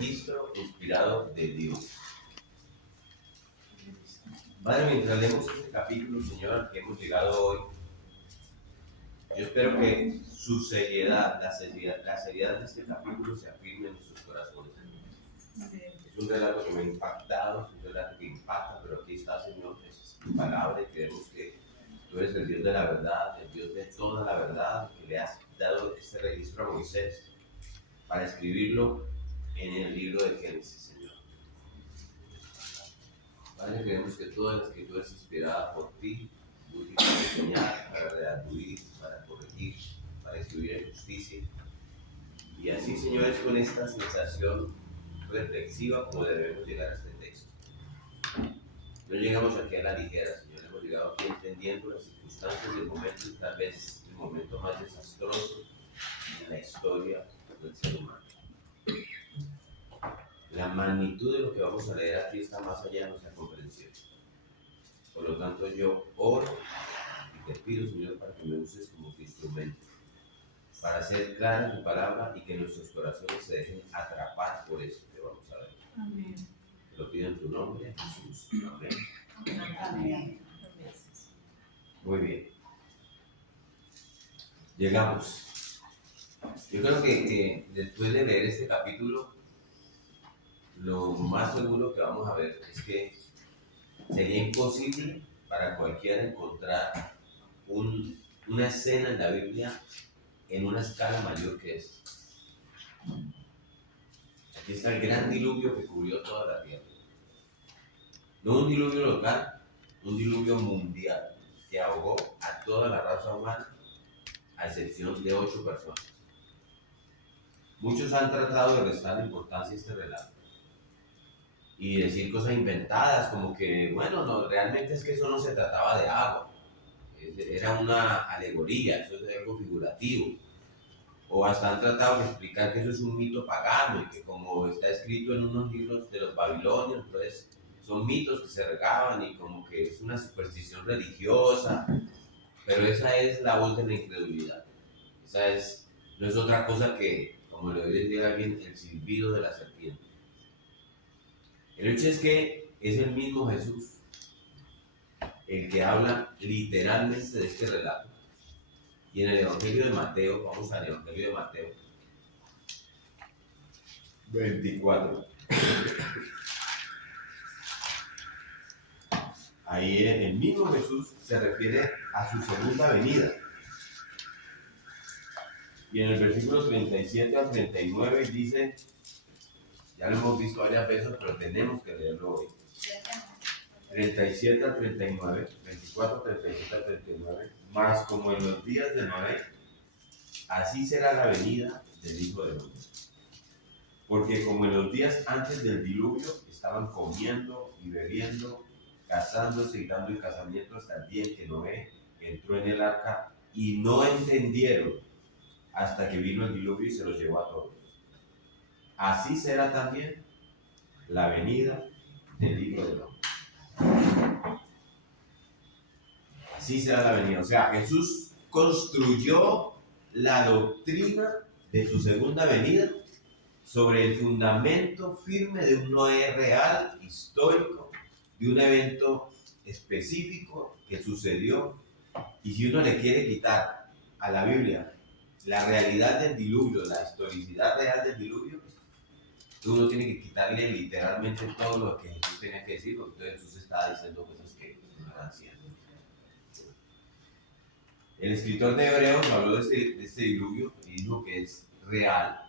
registro inspirado de Dios. Padre, mientras leemos este capítulo, Señor, al que hemos llegado hoy, yo espero que su seriedad, la seriedad de este capítulo se afirme en nuestros corazones. Es un relato que me ha impactado, es un relato que impacta, pero aquí está, Señor, es tu palabra y creemos que tú eres el Dios de la verdad, el Dios de toda la verdad, que le has dado este registro a Moisés para escribirlo en el libro de Génesis, Señor. Padre, creemos que toda la escritura es inspirada por ti, útil para enseñar, para redarguir, para corregir, para instruir en justicia. Y así, Señor, es con esta sensación reflexiva como debemos llegar a este texto. No llegamos aquí a la ligera, Señor, hemos llegado aquí entendiendo las circunstancias del momento y tal vez el momento más desastroso en la historia del ser humano. La magnitud de lo que vamos a leer aquí está más allá de nuestra comprensión. Por lo tanto, yo oro y te pido, Señor, para que me uses como tu instrumento, para hacer clara tu palabra y que nuestros corazones se dejen atrapar por eso que vamos a ver. Amén. Te lo pido en tu nombre, Jesús. Amén. Amén. Muy bien. Llegamos. Yo creo que después de leer este capítulo, lo más seguro que vamos a ver es que sería imposible para cualquiera encontrar una escena en la Biblia en una escala mayor que esta. Aquí está el gran diluvio que cubrió toda la tierra. No un diluvio local, un diluvio mundial que ahogó a toda la raza humana, a excepción de 8 personas. Muchos han tratado de restar importancia a este relato y decir cosas inventadas como que, bueno, no, realmente es que eso no se trataba de agua, era una alegoría, eso es algo figurativo. O hasta han tratado de explicar que eso es un mito pagano y que como está escrito en unos libros de los babilonios, entonces son mitos que se regaban y como que es una superstición religiosa, pero esa es la voz de la incredulidad. No es otra cosa que, como le decía alguien, el silbido de la serpiente. El hecho es que es el mismo Jesús el que habla literalmente de este relato. Y en el Evangelio de Mateo, vamos al Evangelio de Mateo 24. Ahí el mismo Jesús se refiere a su segunda venida. Y en el versículo 37 al 39 dice, ya lo hemos visto varias veces, pero tenemos que leerlo hoy. 37 al 39, 24, 37 al 39, más como en los días de Noé, así será la venida del Hijo del Hombre. Porque como en los días antes del diluvio estaban comiendo y bebiendo, casándose y dando en casamiento hasta el día en que Noé entró en el arca y no entendieron hasta que vino el diluvio y se los llevó a todos. Así será también la venida del Hijo del Hombre. Así será la venida. O sea, Jesús construyó la doctrina de su segunda venida sobre el fundamento firme de un Noé real, histórico, de un evento específico que sucedió. Y si uno le quiere quitar a la Biblia la realidad del diluvio, la historicidad real del diluvio, uno tiene que quitarle literalmente todo lo que Jesús tenía que decir, porque entonces Jesús estaba diciendo cosas que no eran ciertas. El escritor de Hebreos habló de este diluvio y dijo que es real.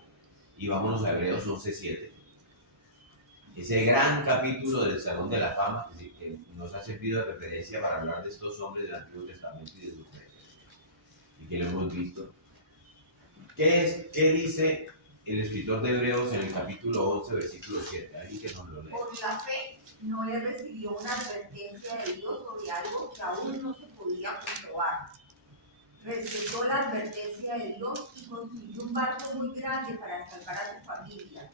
Y vámonos a Hebreos 11:7. Ese gran capítulo del Salón de la Fama que nos ha servido de referencia para hablar de estos hombres del Antiguo Testamento y de su fe. Y que lo hemos visto. ¿Qué dice el escritor de Hebreos en el capítulo 11, versículo 7? Alguien que nos lo lea. Por la fe, Noé recibió una advertencia de Dios sobre algo que aún no se podía comprobar. Respetó la advertencia de Dios y construyó un barco muy grande para salvar a su familia.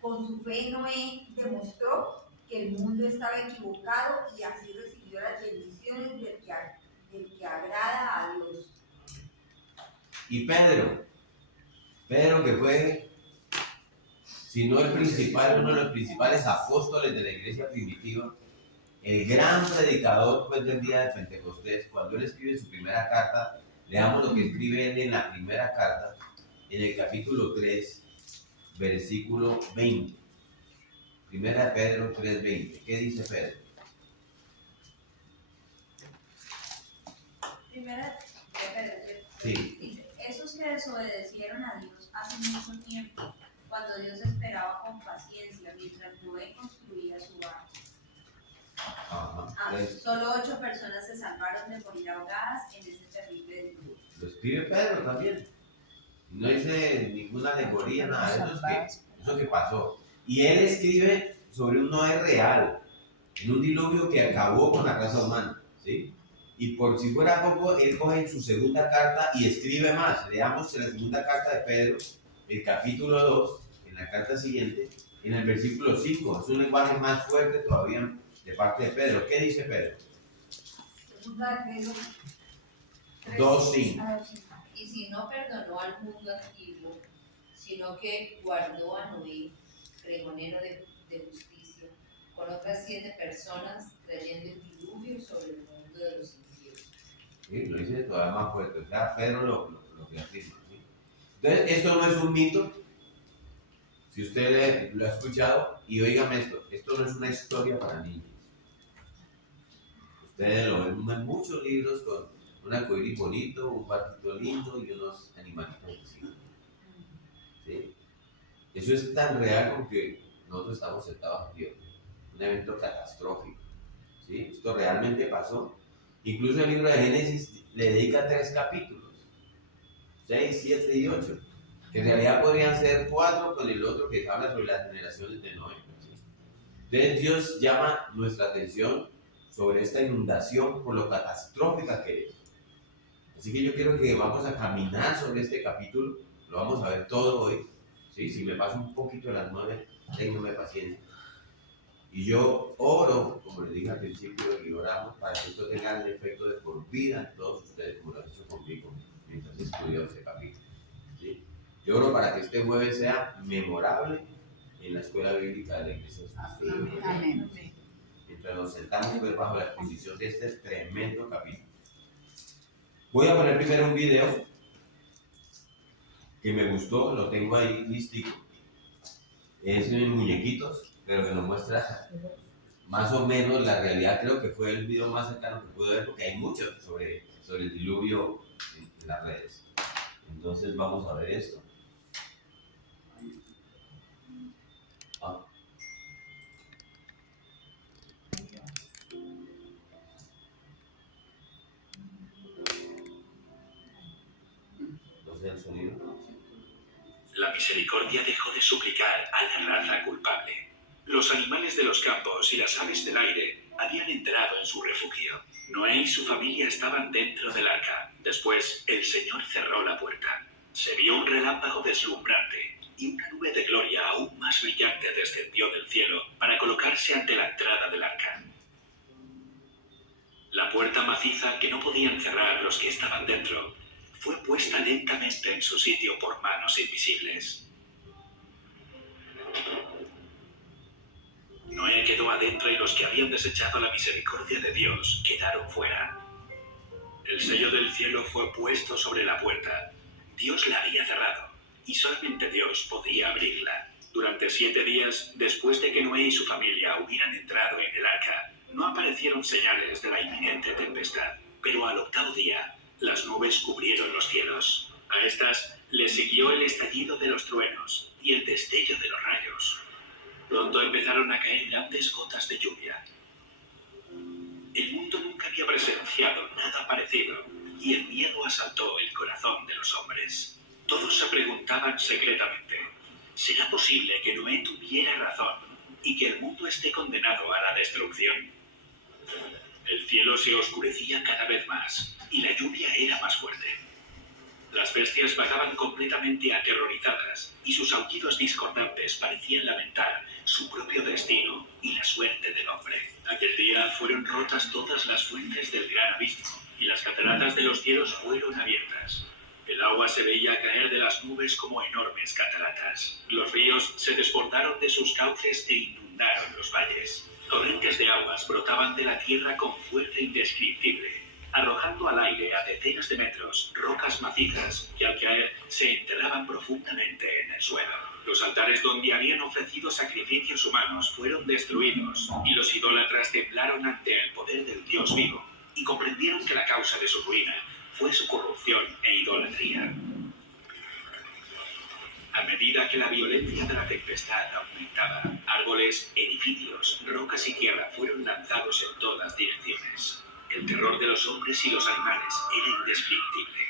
Con su fe, Noé demostró que el mundo estaba equivocado y así recibió las bendiciones del que agrada a Dios. Y Pedro que fue si no el principal, uno de los principales apóstoles de la iglesia primitiva, el gran predicador pues, del día de Pentecostés, cuando él escribe su primera carta, leamos lo que escribe él en la primera carta, en el capítulo 3, versículo 20. Primera de Pedro 3:20. ¿Qué dice Pedro? Primera de Pedro, Sí. dice, esos que desobedecieron a Dios hace mucho tiempo, cuando Dios esperaba con paciencia mientras Noé construía su barco. Solo 8 personas se salvaron de morir ahogadas en ese terrible diluvio. Lo escribe Pedro también. No dice ninguna alegoría, nada. Eso que pasó. Y él escribe sobre un Noé real, en un diluvio que acabó con la raza humana. ¿Sí? Y por si fuera poco, él coge en su segunda carta y escribe más. Leamos en la segunda carta de Pedro, el capítulo 2, en la carta siguiente, en el versículo 5. Es un lenguaje más fuerte todavía de parte de Pedro. ¿Qué dice Pedro? Segunda de Pedro 2:5. Y si no perdonó al mundo antiguo, sino que guardó a Noé, pregonero de justicia, con otras 7 personas, trayendo el diluvio sobre el mundo de los impíos. ¿Sí? Lo dice todavía más fuerte. O sea, Pedro lo que afirma. ¿Sí? Entonces, esto no es un mito. Si usted lo ha escuchado, y óigame esto no es una historia para niños. Ustedes lo ven en muchos libros con un arcoíris bonito, un barquito lindo y unos animalitos encima. ¿Sí? Eso es tan real como que nosotros estamos sentados aquí. Un evento catastrófico. ¿Sí? Esto realmente pasó. Incluso el libro de Génesis le dedica 3 capítulos, 6, 7 y 8, que en realidad podrían ser 4 con el otro que habla sobre las generaciones de Noé. ¿Sí? Entonces Dios llama nuestra atención sobre esta inundación por lo catastrófica que es. Así que yo quiero que vamos a caminar sobre este capítulo, lo vamos a ver todo hoy. ¿Sí? Si me paso un poquito de las 9, ténganme paciencia. Y yo oro, como les dije al principio, y oramos para que esto tenga el efecto de por vida en todos ustedes, como lo han hecho conmigo mientras estudio este capítulo. ¿Sí? Yo oro para que este jueves sea memorable en la escuela bíblica de la iglesia de Jesucristo. Amén. Mientras nos sentamos pues, bajo la exposición de este tremendo capítulo. Voy a poner primero un video que me gustó, lo tengo ahí listico. Es en muñequitos, pero que nos muestra más o menos la realidad. Creo que fue el video más cercano que pude ver porque hay muchos sobre el diluvio en las redes. Entonces vamos a ver esto. Entonces el sonido. La misericordia dejó de suplicar a la raza culpable. Los animales de los campos y las aves del aire habían entrado en su refugio. Noé y su familia estaban dentro del arca. Después, el Señor cerró la puerta. Se vio un relámpago deslumbrante y una nube de gloria aún más brillante descendió del cielo para colocarse ante la entrada del arca. La puerta maciza que no podían cerrar los que estaban dentro fue puesta lentamente en su sitio por manos invisibles. Noé quedó adentro y los que habían desechado la misericordia de Dios quedaron fuera. El sello del cielo fue puesto sobre la puerta. Dios la había cerrado y solamente Dios podía abrirla. Durante 7 días, después de que Noé y su familia hubieran entrado en el arca, no aparecieron señales de la inminente tempestad. Pero al 8º día, las nubes cubrieron los cielos. A estas le siguió el estallido de los truenos y el destello de los rayos. Pronto empezaron a caer grandes gotas de lluvia. El mundo nunca había presenciado nada parecido y el miedo asaltó el corazón de los hombres. Todos se preguntaban secretamente, ¿será posible que Noé tuviera razón y que el mundo esté condenado a la destrucción? El cielo se oscurecía cada vez más y la lluvia era más fuerte. Las bestias vagaban completamente aterrorizadas y sus aullidos discordantes parecían lamentar su propio destino y la suerte del hombre. Aquel día fueron rotas todas las fuentes del gran abismo y las cataratas de los cielos fueron abiertas. El agua se veía caer de las nubes como enormes cataratas. Los ríos se desbordaron de sus cauces e inundaron los valles. Torrentes de aguas brotaban de la tierra con fuerza indescriptible, arrojando al aire a decenas de metros rocas macizas que al caer se enterraban profundamente en el suelo. Los altares donde habían ofrecido sacrificios humanos fueron destruidos y los idólatras temblaron ante el poder del Dios vivo y comprendieron que la causa de su ruina fue su corrupción e idolatría. A medida que la violencia de la tempestad aumentaba, árboles, edificios, rocas y tierra fueron lanzados en todas direcciones. El terror de los hombres y los animales era indescriptible.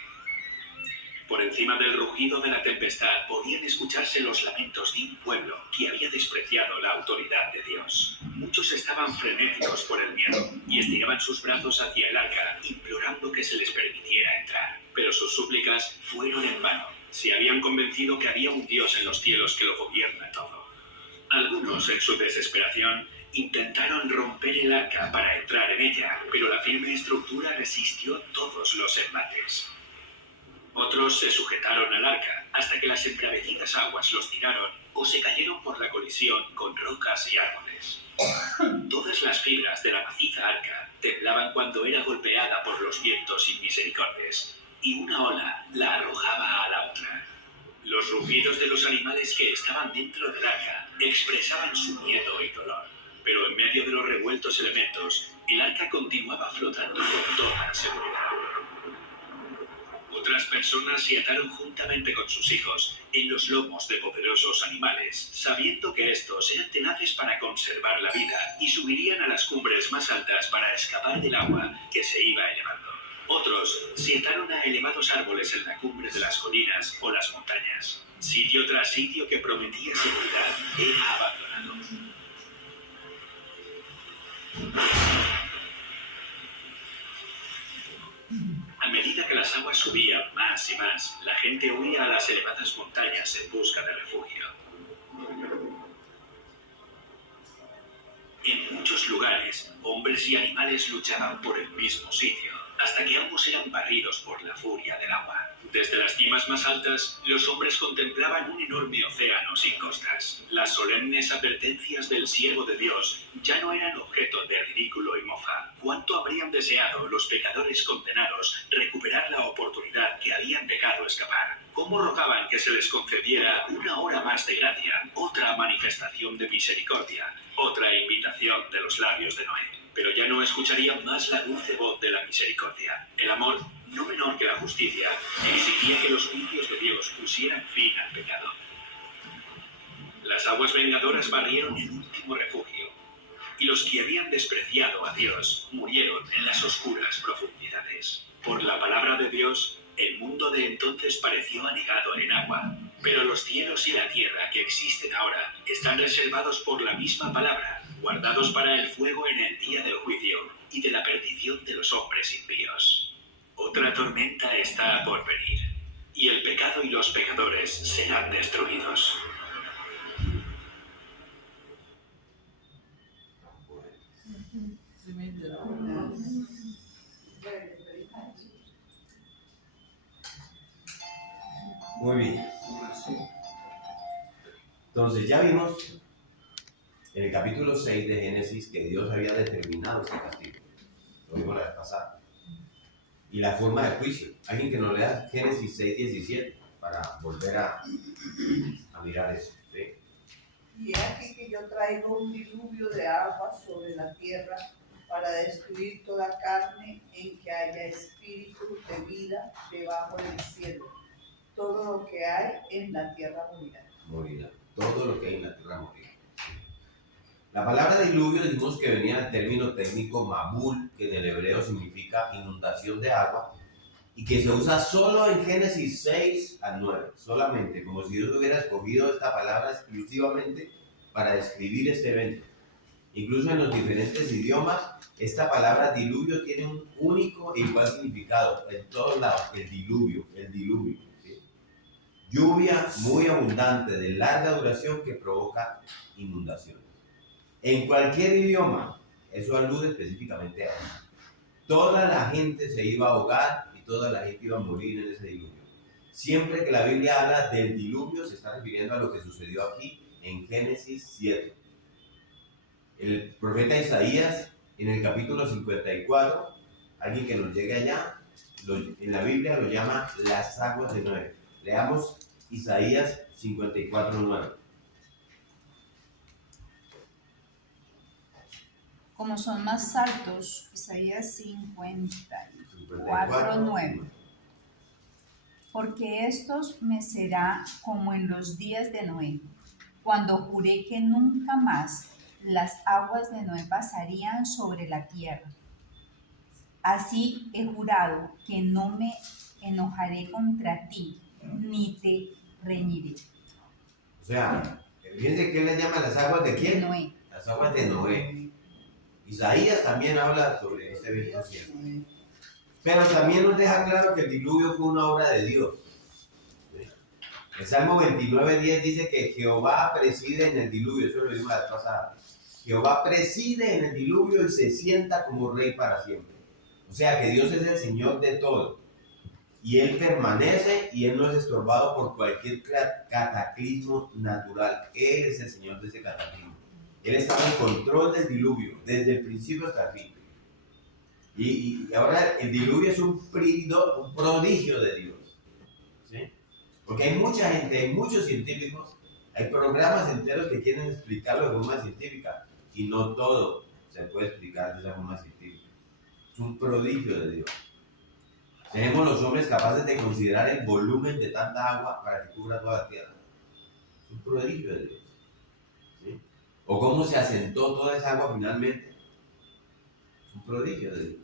Por encima del rugido de la tempestad podían escucharse los lamentos de un pueblo que había despreciado la autoridad de Dios. Muchos estaban frenéticos por el miedo y estiraban sus brazos hacia el arca, implorando que se les permitiera entrar. Pero sus súplicas fueron en vano. Se habían convencido que había un Dios en los cielos que lo gobierna todo. Algunos, en su desesperación, intentaron romper el arca para entrar en ella, pero la firme estructura resistió todos los embates. Otros se sujetaron al arca hasta que las embravecidas aguas los tiraron o se cayeron por la colisión con rocas y árboles. Todas las fibras de la maciza arca temblaban cuando era golpeada por los vientos inmisericordes, y una ola la arrojaba a la otra. Los rugidos de los animales que estaban dentro del arca expresaban su miedo y dolor, pero en medio de los revueltos elementos, el arca continuaba flotando con toda seguridad. Otras personas se ataron juntamente con sus hijos en los lomos de poderosos animales, sabiendo que estos eran tenaces para conservar la vida y subirían a las cumbres más altas para escapar del agua que se iba elevando. Otros se ataron a elevados árboles en la cumbre de las colinas o las montañas. Sitio tras sitio que prometía seguridad era abandonado. A medida que las aguas subían más y más, la gente huía a las elevadas montañas en busca de refugio. En muchos lugares, hombres y animales luchaban por el mismo sitio, hasta que ambos eran barridos por la furia del agua. Desde las cimas más altas, los hombres contemplaban un enorme océano sin costas. Las solemnes advertencias del siervo de Dios ya no eran objeto de ridículo y mofa. ¿Cuánto habrían deseado los pecadores condenados recuperar la oportunidad que habían dejado escapar? ¿Cómo rogaban que se les concediera una hora más de gracia, otra manifestación de misericordia, otra invitación de los labios de Noé? Pero ya no escucharían más la dulce voz de la misericordia. El amor, no menor que la justicia, exigía que los juicios de Dios pusieran fin al pecado. Las aguas vengadoras barrieron el último refugio, y los que habían despreciado a Dios murieron en las oscuras profundidades. Por la palabra de Dios, el mundo de entonces pareció anegado en agua, pero los cielos y la tierra que existen ahora están reservados por la misma palabra, guardados para el fuego en el día del juicio y de la perdición de los hombres impíos. Otra tormenta está por venir, y el pecado y los pecadores serán destruidos. Muy bien. Entonces ya vimos en el capítulo 6 de Génesis que Dios había determinado ese castigo. Lo vimos la vez pasada. Y la forma de juicio. Alguien que nos lea Génesis 6:17 para volver a mirar eso. ¿Sí? Y es aquí que yo traigo un diluvio de agua sobre la tierra para destruir toda carne en que haya espíritu de vida debajo del cielo. Todo lo que hay en la tierra morirá. Morirá. Todo lo que hay en la tierra morirá. La palabra diluvio dijimos que venía del término técnico mabul, que en el hebreo significa inundación de agua, y que se usa solo en Génesis 6 al 9, solamente, como si Dios hubiera escogido esta palabra exclusivamente para describir este evento. Incluso en los diferentes idiomas, esta palabra diluvio tiene un único e igual significado, en todos lados, el diluvio, ¿sí? Lluvia muy abundante, de larga duración que provoca inundaciones. En cualquier idioma, eso alude específicamente a eso. Toda la gente se iba a ahogar y toda la gente iba a morir en ese diluvio. Siempre que la Biblia habla del diluvio, se está refiriendo a lo que sucedió aquí en Génesis 7. El profeta Isaías, en el capítulo 54, alguien que nos llegue allá, en la Biblia lo llama las aguas de Noé. Leamos Isaías 54:9. Como son más altos, Isaías 54:9. Porque estos me será como en los días de Noé, cuando juré que nunca más las aguas de Noé pasarían sobre la tierra. Así he jurado que no me enojaré contra ti, ni te reñiré. O sea, fíjense que él le llama las aguas de De quién? Noé. Las aguas de Noé. Isaías también habla sobre este evento siempre. Pero también nos deja claro que el diluvio fue una obra de Dios. ¿Sí? El Salmo 29:10 dice que Jehová preside en el diluvio. Eso lo vimos la vez pasada. Jehová preside en el diluvio y se sienta como rey para siempre. O sea que Dios es el Señor de todo. Y Él permanece y Él no es estorbado por cualquier cataclismo natural. Él es el Señor de ese cataclismo. Él estaba en control del diluvio, desde el principio hasta el fin. Y ahora el diluvio es un prodigio de Dios. ¿Sí? Porque hay mucha gente, hay muchos científicos, hay programas enteros que quieren explicarlo de forma científica. Y no todo se puede explicar de esa forma científica. Es un prodigio de Dios. Tenemos los hombres capaces de considerar el volumen de tanta agua para que cubra toda la tierra. Es un prodigio de Dios. ¿Sí? O cómo se asentó toda esa agua finalmente. Es un prodigio de Dios.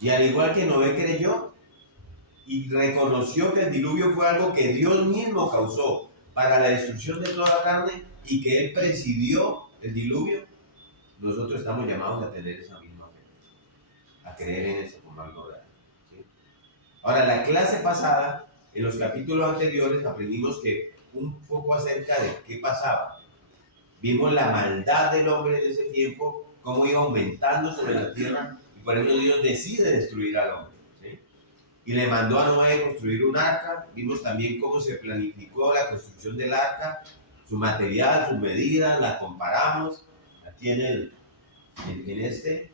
Y al igual que Noé creyó y reconoció que el diluvio fue algo que Dios mismo causó para la destrucción de toda la carne y que Él presidió el diluvio, nosotros estamos llamados a tener esa misma fe, a creer en eso como algo real. ¿Sí? Ahora, la clase pasada, en los capítulos anteriores, aprendimos que un poco acerca de qué pasaba. Vimos la maldad del hombre en ese tiempo, cómo iba aumentando sobre la tierra, y por eso Dios decide destruir al hombre. ¿Sí? Y le mandó a Noé construir un arca. Vimos también cómo se planificó la construcción del arca, su material, sus medidas, la comparamos aquí en este,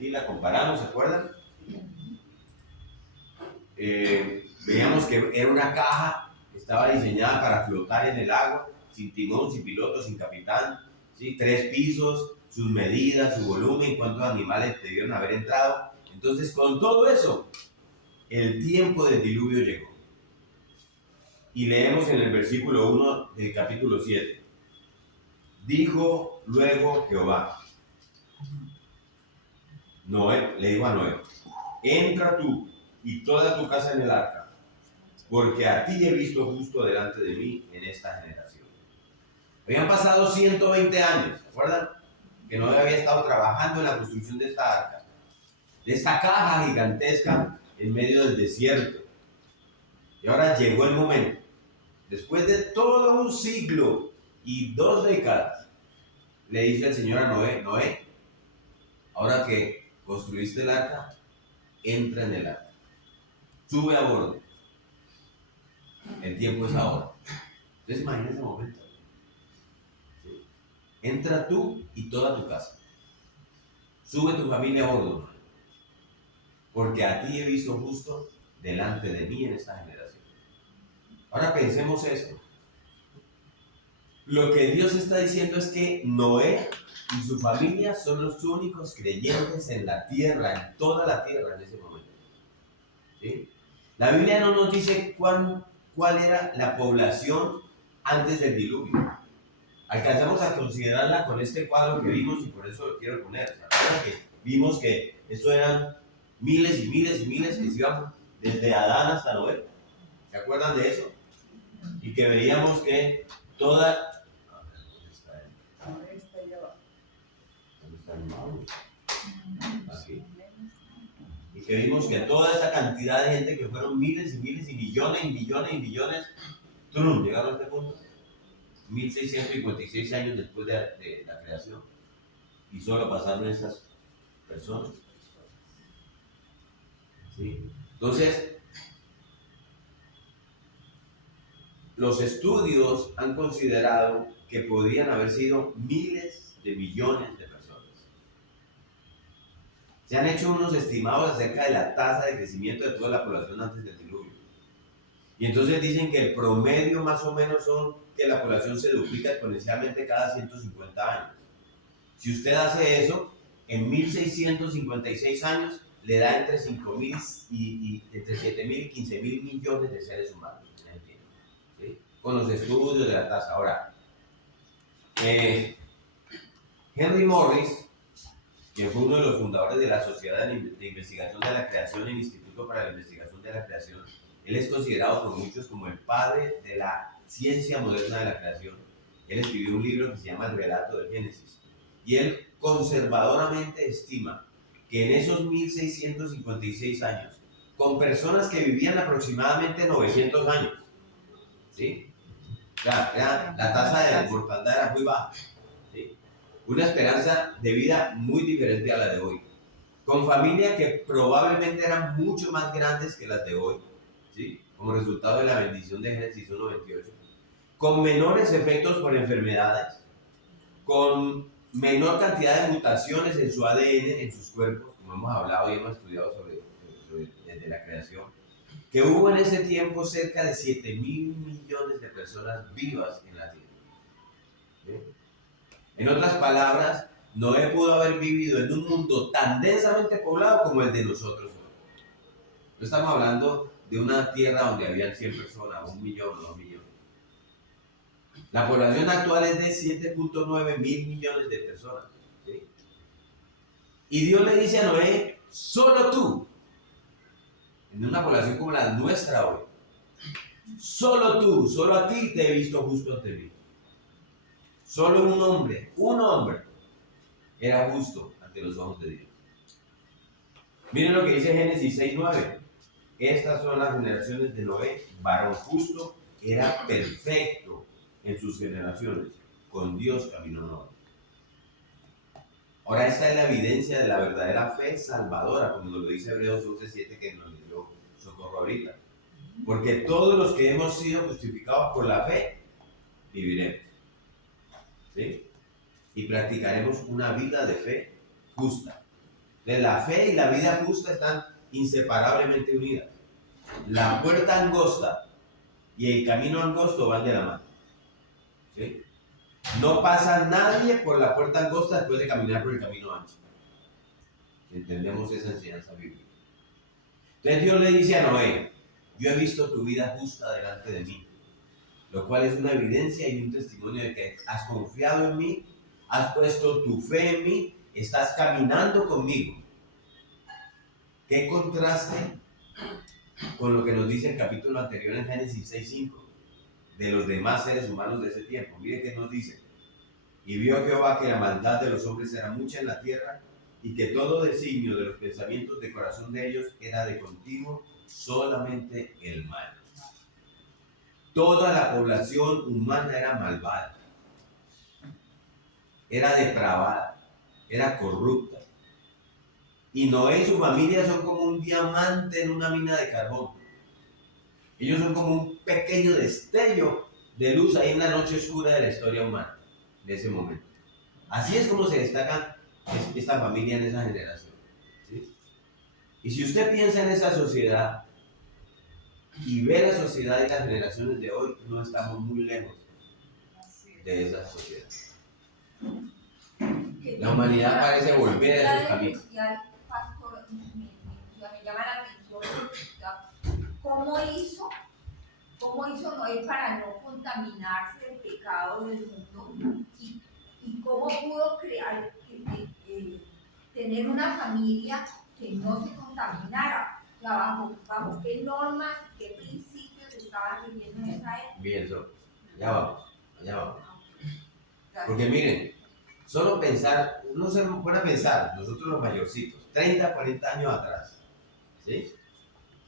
y la comparamos, ¿se acuerdan? Veíamos que era una caja que estaba diseñada para flotar en el agua, sin timón, sin piloto, sin capitán, ¿sí? 3 pisos, sus medidas, su volumen, cuántos animales debieron haber entrado. Entonces, con todo eso, el tiempo del diluvio llegó. Y leemos en el versículo 1 del capítulo 7. Dijo luego Jehová, Noé, le dijo a Noé, entra tú y toda tu casa en el arca, porque a ti he visto justo delante de mí en esta generación. Habían pasado 120 años, ¿se acuerdan? Que Noé había estado trabajando en la construcción de esta arca, de esta caja gigantesca en medio del desierto. Y ahora llegó el momento. Después de todo un siglo y 2 décadas, le dice el Señor a Noé, Noé, ahora que construiste el arca, entra en el arca. Sube a bordo. El tiempo es ahora. Entonces imagina ese momento. ¿Sí? Entra tú y toda tu casa. Sube tu familia a bordo, porque a ti he visto justo delante de mí en esta generación. Ahora pensemos esto. Lo que Dios está diciendo es que Noé y su familia son los únicos creyentes en la tierra, en toda la tierra en ese momento. ¿Sí? La Biblia no nos dice cuál era la población antes del diluvio. Alcanzamos a considerarla con este cuadro que vimos y por eso lo quiero poner. ¿Se acuerdan que vimos que esto eran miles y miles y miles que se iban desde Adán hasta Noé? ¿Se acuerdan de eso? Y que veíamos que toda... ¿Dónde está el mouse? Aquí. Y que vimos que toda esta cantidad de gente, que fueron miles y miles y millones y millones y millones, ¡trum!, llegaron a este punto. 1656 años después de la creación. Y solo pasaron esas personas. ¿Sí? Entonces, los estudios han considerado que podrían haber sido miles de millones de personas. Se han hecho unos estimados acerca de la tasa de crecimiento de toda la población antes del diluvio. Y entonces dicen que el promedio más o menos son que la población se duplica exponencialmente cada 150 años. Si usted hace eso, en 1656 años le da entre 5.000 y entre 7.000 y 15.000 millones de seres humanos en el tiempo, ¿sí? Con los estudios de la tasa. Ahora, Henry Morris, quien fue uno de los fundadores de la Sociedad de Investigación de la Creación y el Instituto para la Investigación de la Creación, él es considerado por muchos como el padre de la ciencia moderna de la creación. Él escribió un libro que se llama El Relato del Génesis. Y él conservadoramente estima que en esos 1656 años, con personas que vivían aproximadamente 900 años, ¿sí? La tasa de mortandad era muy baja, ¿sí? Una esperanza de vida muy diferente a la de hoy, con familias que probablemente eran mucho más grandes que las de hoy, ¿sí? Como resultado de la bendición de Génesis 1:28, con menores efectos por enfermedades, con menor cantidad de mutaciones en su ADN, en sus cuerpos, como hemos hablado y hemos estudiado sobre desde la creación, que hubo en ese tiempo cerca de 7.000 millones de personas vivas en la Tierra. ¿Sí? En otras palabras, Noé pudo haber vivido en un mundo tan densamente poblado como el de nosotros hoy. No estamos hablando de una tierra donde habían 100 personas, 1 millón o 2 millones. La población actual es de 7.9 mil millones de personas, ¿sí? Y Dios le dice a Noé, solo tú, en una población como la nuestra hoy, solo tú, solo a ti te he visto justo ante mí. Solo un hombre era justo ante los ojos de Dios. Miren lo que dice Génesis 6:9. Estas son las generaciones de Noé, varón justo, era perfecto en sus generaciones, con Dios caminó Noé. Ahora esta es la evidencia de la verdadera fe salvadora, como nos lo dice Hebreos 11:7, que nos dio Socorro ahorita. Porque todos los que hemos sido justificados por la fe, viviremos, ¿sí? Y practicaremos una vida de fe justa. De la fe y la vida justa están inseparablemente unidas. La puerta angosta y el camino angosto van de la mano, ¿sí? No pasa nadie por la puerta angosta después de caminar por el camino ancho. Entendemos esa enseñanza bíblica. Entonces Dios le dice a Noé, yo he visto tu vida justa delante de mí, lo cual es una evidencia y un testimonio de que has confiado en mí, has puesto tu fe en mí, estás caminando conmigo. ¿Qué contraste con lo que nos dice el capítulo anterior en Génesis 6:5 de los demás seres humanos de ese tiempo? Mire que nos dice, y vio Jehová que la maldad de los hombres era mucha en la tierra y que todo designio de los pensamientos de corazón de ellos era de continuo solamente el mal. Toda la población humana era malvada, era depravada, era corrupta. Y Noé y su familia son como un diamante en una mina de carbón. Ellos son como un pequeño destello de luz ahí en la noche oscura de la historia humana, de ese momento. Así es como se destaca esta familia en esa generación, ¿sí? Y si usted piensa en esa sociedad y ve la sociedad y las generaciones de hoy, no estamos muy lejos de esa sociedad. La humanidad parece volver a esos caminos. Pastor, me llama la atención cómo hizo Noé para no contaminarse del pecado del mundo y cómo pudo crear, tener una familia que no se contaminara. O sea, bajo qué normas, qué principios estaban viviendo en esa época. Bien, allá vamos. Porque miren, solo pensar, uno se pone a pensar, nosotros los mayorcitos, 30, 40 años atrás, ¿sí?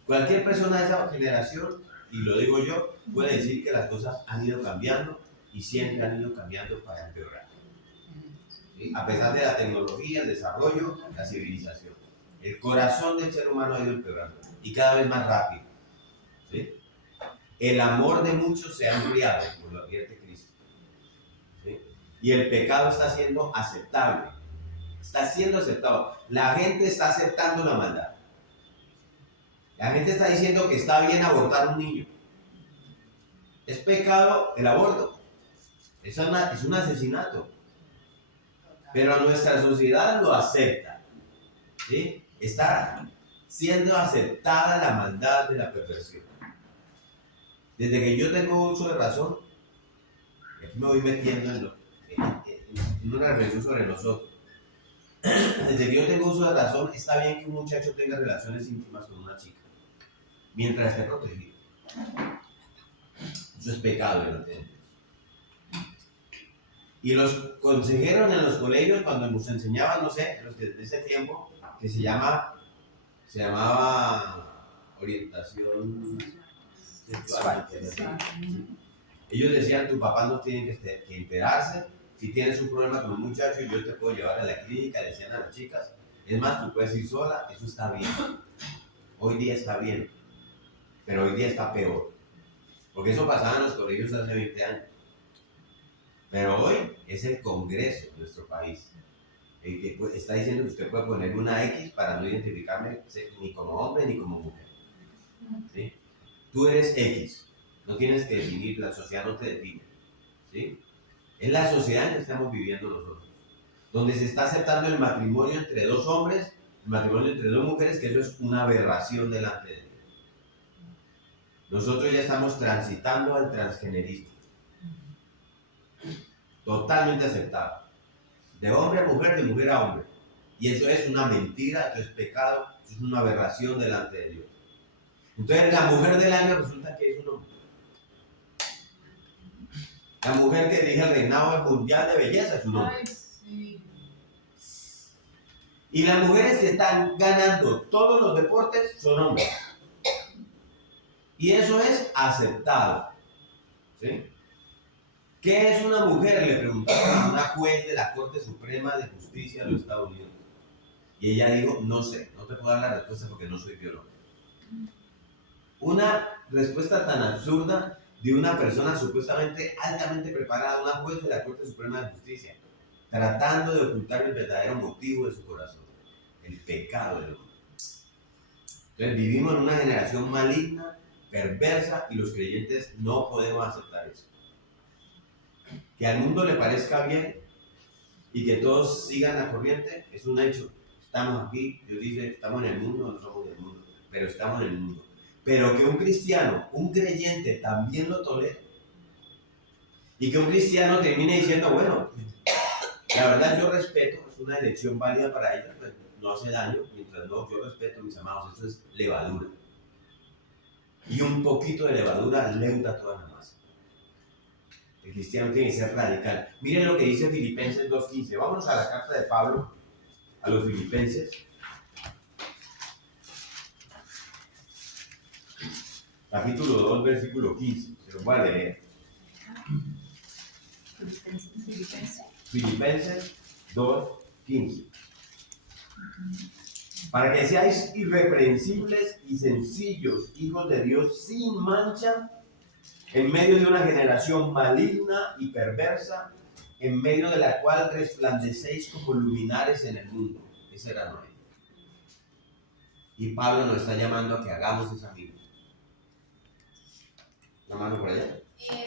Cualquier persona de esa generación, y lo digo yo, puede decir que las cosas han ido cambiando y siempre han ido cambiando para empeorar, ¿sí? A pesar de la tecnología, el desarrollo, la civilización. El corazón del ser humano ha ido empeorando y cada vez más rápido, ¿sí? el amor de muchos se ha enfriado, como lo advierte Cristo. ¿Sí? Y el pecado está siendo aceptable. Está siendo aceptado. La gente está aceptando la maldad. La gente está diciendo que está bien abortar un niño. Es pecado el aborto. Es un asesinato. Pero nuestra sociedad lo acepta. ¿Sí? Está siendo aceptada la maldad de la perversión. Desde que yo tengo uso de razón, aquí me voy metiendo en una reflexión sobre nosotros. Desde que yo tengo uso de razón, está bien que un muchacho tenga relaciones íntimas con una chica, mientras esté protegido. Eso es pecado delante de Dios. Y los consejeros en los colegios, cuando nos enseñaban, no sé, los de ese tiempo, que se llamaba orientación sexual. Ellos decían, tu papá no tiene que enterarse. Si tienes un problema con un muchacho, yo te puedo llevar a la clínica, decían a las chicas. Es más, tú puedes ir sola, eso está bien. Hoy día está bien, pero hoy día está peor. Porque eso pasaba en los colegios hace 20 años. Pero hoy es el Congreso de nuestro país el que está diciendo que usted puede poner una X para no identificarme ni como hombre ni como mujer. ¿Sí? Tú eres X, no tienes que definir, la sociedad no te define. ¿Sí? Es la sociedad en que estamos viviendo nosotros, donde se está aceptando el matrimonio entre dos hombres, el matrimonio entre dos mujeres, que eso es una aberración delante de Dios. Nosotros ya estamos transitando al transgenerismo, totalmente aceptado, de hombre a mujer, de mujer a hombre, y eso es una mentira, eso es pecado, eso es una aberración delante de Dios. Entonces la mujer del año resulta que es un hombre. La mujer que dirige el reinado mundial de belleza es un hombre. Y las mujeres que están ganando todos los deportes son hombres. Y eso es aceptado. ¿Sí? ¿Qué es una mujer? Le preguntaron a una juez de la Corte Suprema de Justicia de los Estados Unidos. Y ella dijo, no sé, no te puedo dar la respuesta porque no soy bióloga. Una respuesta tan absurda de una persona supuestamente altamente preparada, una juez de la Corte Suprema de Justicia, tratando de ocultar el verdadero motivo de su corazón, el pecado del hombre. Entonces vivimos en una generación maligna, perversa, y los creyentes no podemos aceptar eso. Que al mundo le parezca bien y que todos sigan la corriente es un hecho. Estamos aquí, Dios dice, estamos en el mundo, no somos del mundo, pero estamos en el mundo. Pero que un cristiano, un creyente también lo tolere. Y que un cristiano termine diciendo, bueno, la verdad yo respeto, es una elección válida para ellos, pues no hace daño, mientras no, yo respeto, mis amados, eso es levadura. Y un poquito de levadura leuda toda la masa. El cristiano tiene que ser radical. Miren lo que dice Filipenses 2:15. Vámonos a la carta de Pablo a los Filipenses. Capítulo 2, versículo 15. Se lo voy a leer. Filipenses 2:15. Para que seáis irreprensibles y sencillos, hijos de Dios, sin mancha, en medio de una generación maligna y perversa, en medio de la cual resplandecéis como luminares en el mundo. Ese era Noé. Y Pablo nos está llamando a que hagamos esa vida. ¿La mano por allá?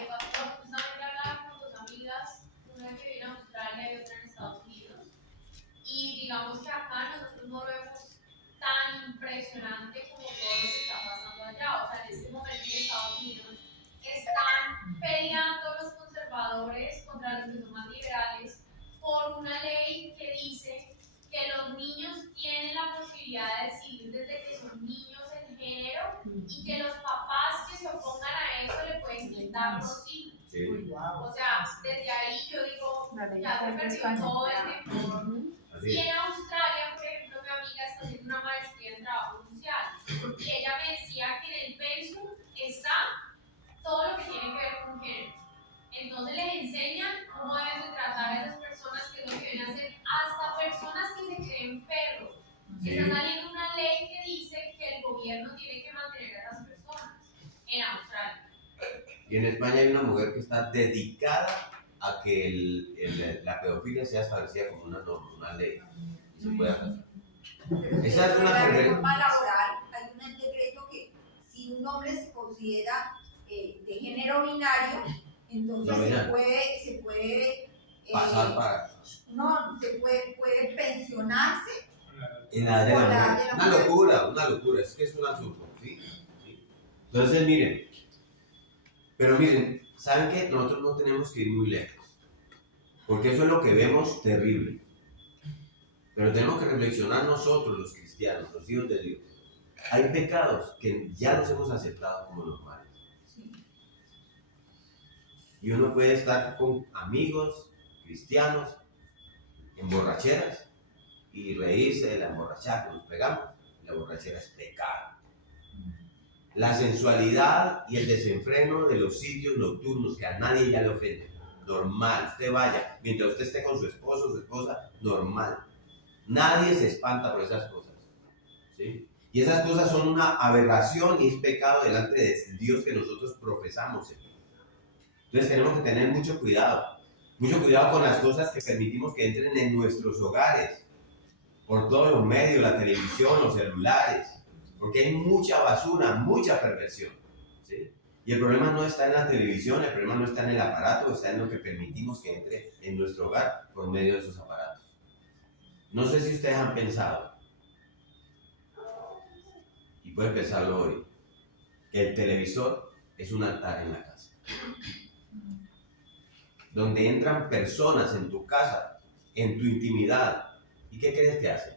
Pastor, justamente hablaba con dos amigas, una que vive en Australia y otra en Estados Unidos. Y digamos que acá nosotros no lo vemos tan impresionante como todo lo que está pasando allá. O sea, en este momento en Estados Unidos están peleando los conservadores contra los que son más liberales por una ley que dice que los niños tienen la posibilidad de decidir desde que son niños el género y que los papás que se opongan a eso le pueden quitar los hijos. Sí. O sea, desde ahí yo digo, ya se perdió todo el tiempo. Y en Australia, por ejemplo, mi amiga está haciendo una maestría en trabajo social y ella me decía que en el pensum está todo lo que tiene que ver con género. Entonces les enseñan cómo deben de tratar a esas personas, que es lo que deben hacer, hasta personas que se creen perros. Sí. Está saliendo una ley que dice que el gobierno tiene que mantener a esas personas en Australia. que en España hay una mujer que está dedicada a que la pedofilia sea establecida como una ley y se pueda casar. Pero Esa es en una la correcta. reforma laboral hay un decreto que si un hombre se considera de género binario, entonces No, se mira. puede Pasar para no, se puede pensionarse. en la de la Por la mujer. de la Una mujer. locura, es que es un absurdo, ¿sí? ¿Sí? Entonces, miren, ¿saben qué? Nosotros no tenemos que ir muy lejos, porque eso es lo que vemos terrible. Pero tenemos que reflexionar nosotros, los cristianos, los hijos de Dios. Hay pecados que ya los hemos aceptado como normales. Y uno puede estar con amigos cristianos en borracheras y reírse de la emborrachada que nos pegamos. La borrachera es pecado. La sensualidad y el desenfreno de los sitios nocturnos que a nadie ya le ofenden. Normal, usted vaya, mientras usted esté con su esposo o su esposa, normal. Nadie se espanta por esas cosas, ¿sí? Y esas cosas son una aberración y es pecado delante de Dios que nosotros profesamos. Entonces tenemos que tener mucho cuidado con las cosas que permitimos que entren en nuestros hogares, por todos los medios, la televisión, los celulares, porque hay mucha basura, mucha perversión, ¿sí? Y el problema no está en la televisión, el problema no está en el aparato, está en lo que permitimos que entre en nuestro hogar por medio de esos aparatos. No sé si ustedes han pensado, y pueden pensarlo hoy, que el televisor es un altar en la casa, donde entran personas en tu casa, en tu intimidad. ¿Y qué crees que hacen?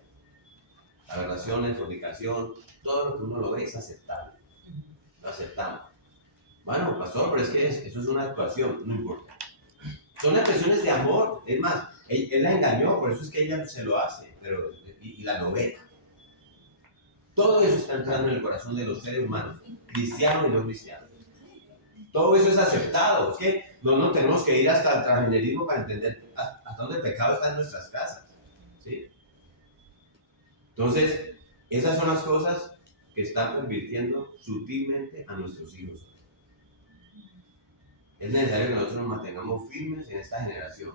Aberraciones, fornicación, todo lo que uno lo ve es aceptable. Lo aceptamos. Bueno, pastor, pero es que eso es una actuación, no importa. Son expresiones de amor. Es más, él la engañó, por eso es que ella se lo hace, pero, y la novela. Todo eso está entrando en el corazón de los seres humanos, cristianos y no cristianos. Todo eso es aceptado. Es que no tenemos que ir hasta el transgenerismo para entender hasta dónde el pecado está en nuestras casas, ¿sí? Entonces, esas son las cosas que están convirtiendo sutilmente a nuestros hijos. Es necesario que nosotros nos mantengamos firmes en esta generación.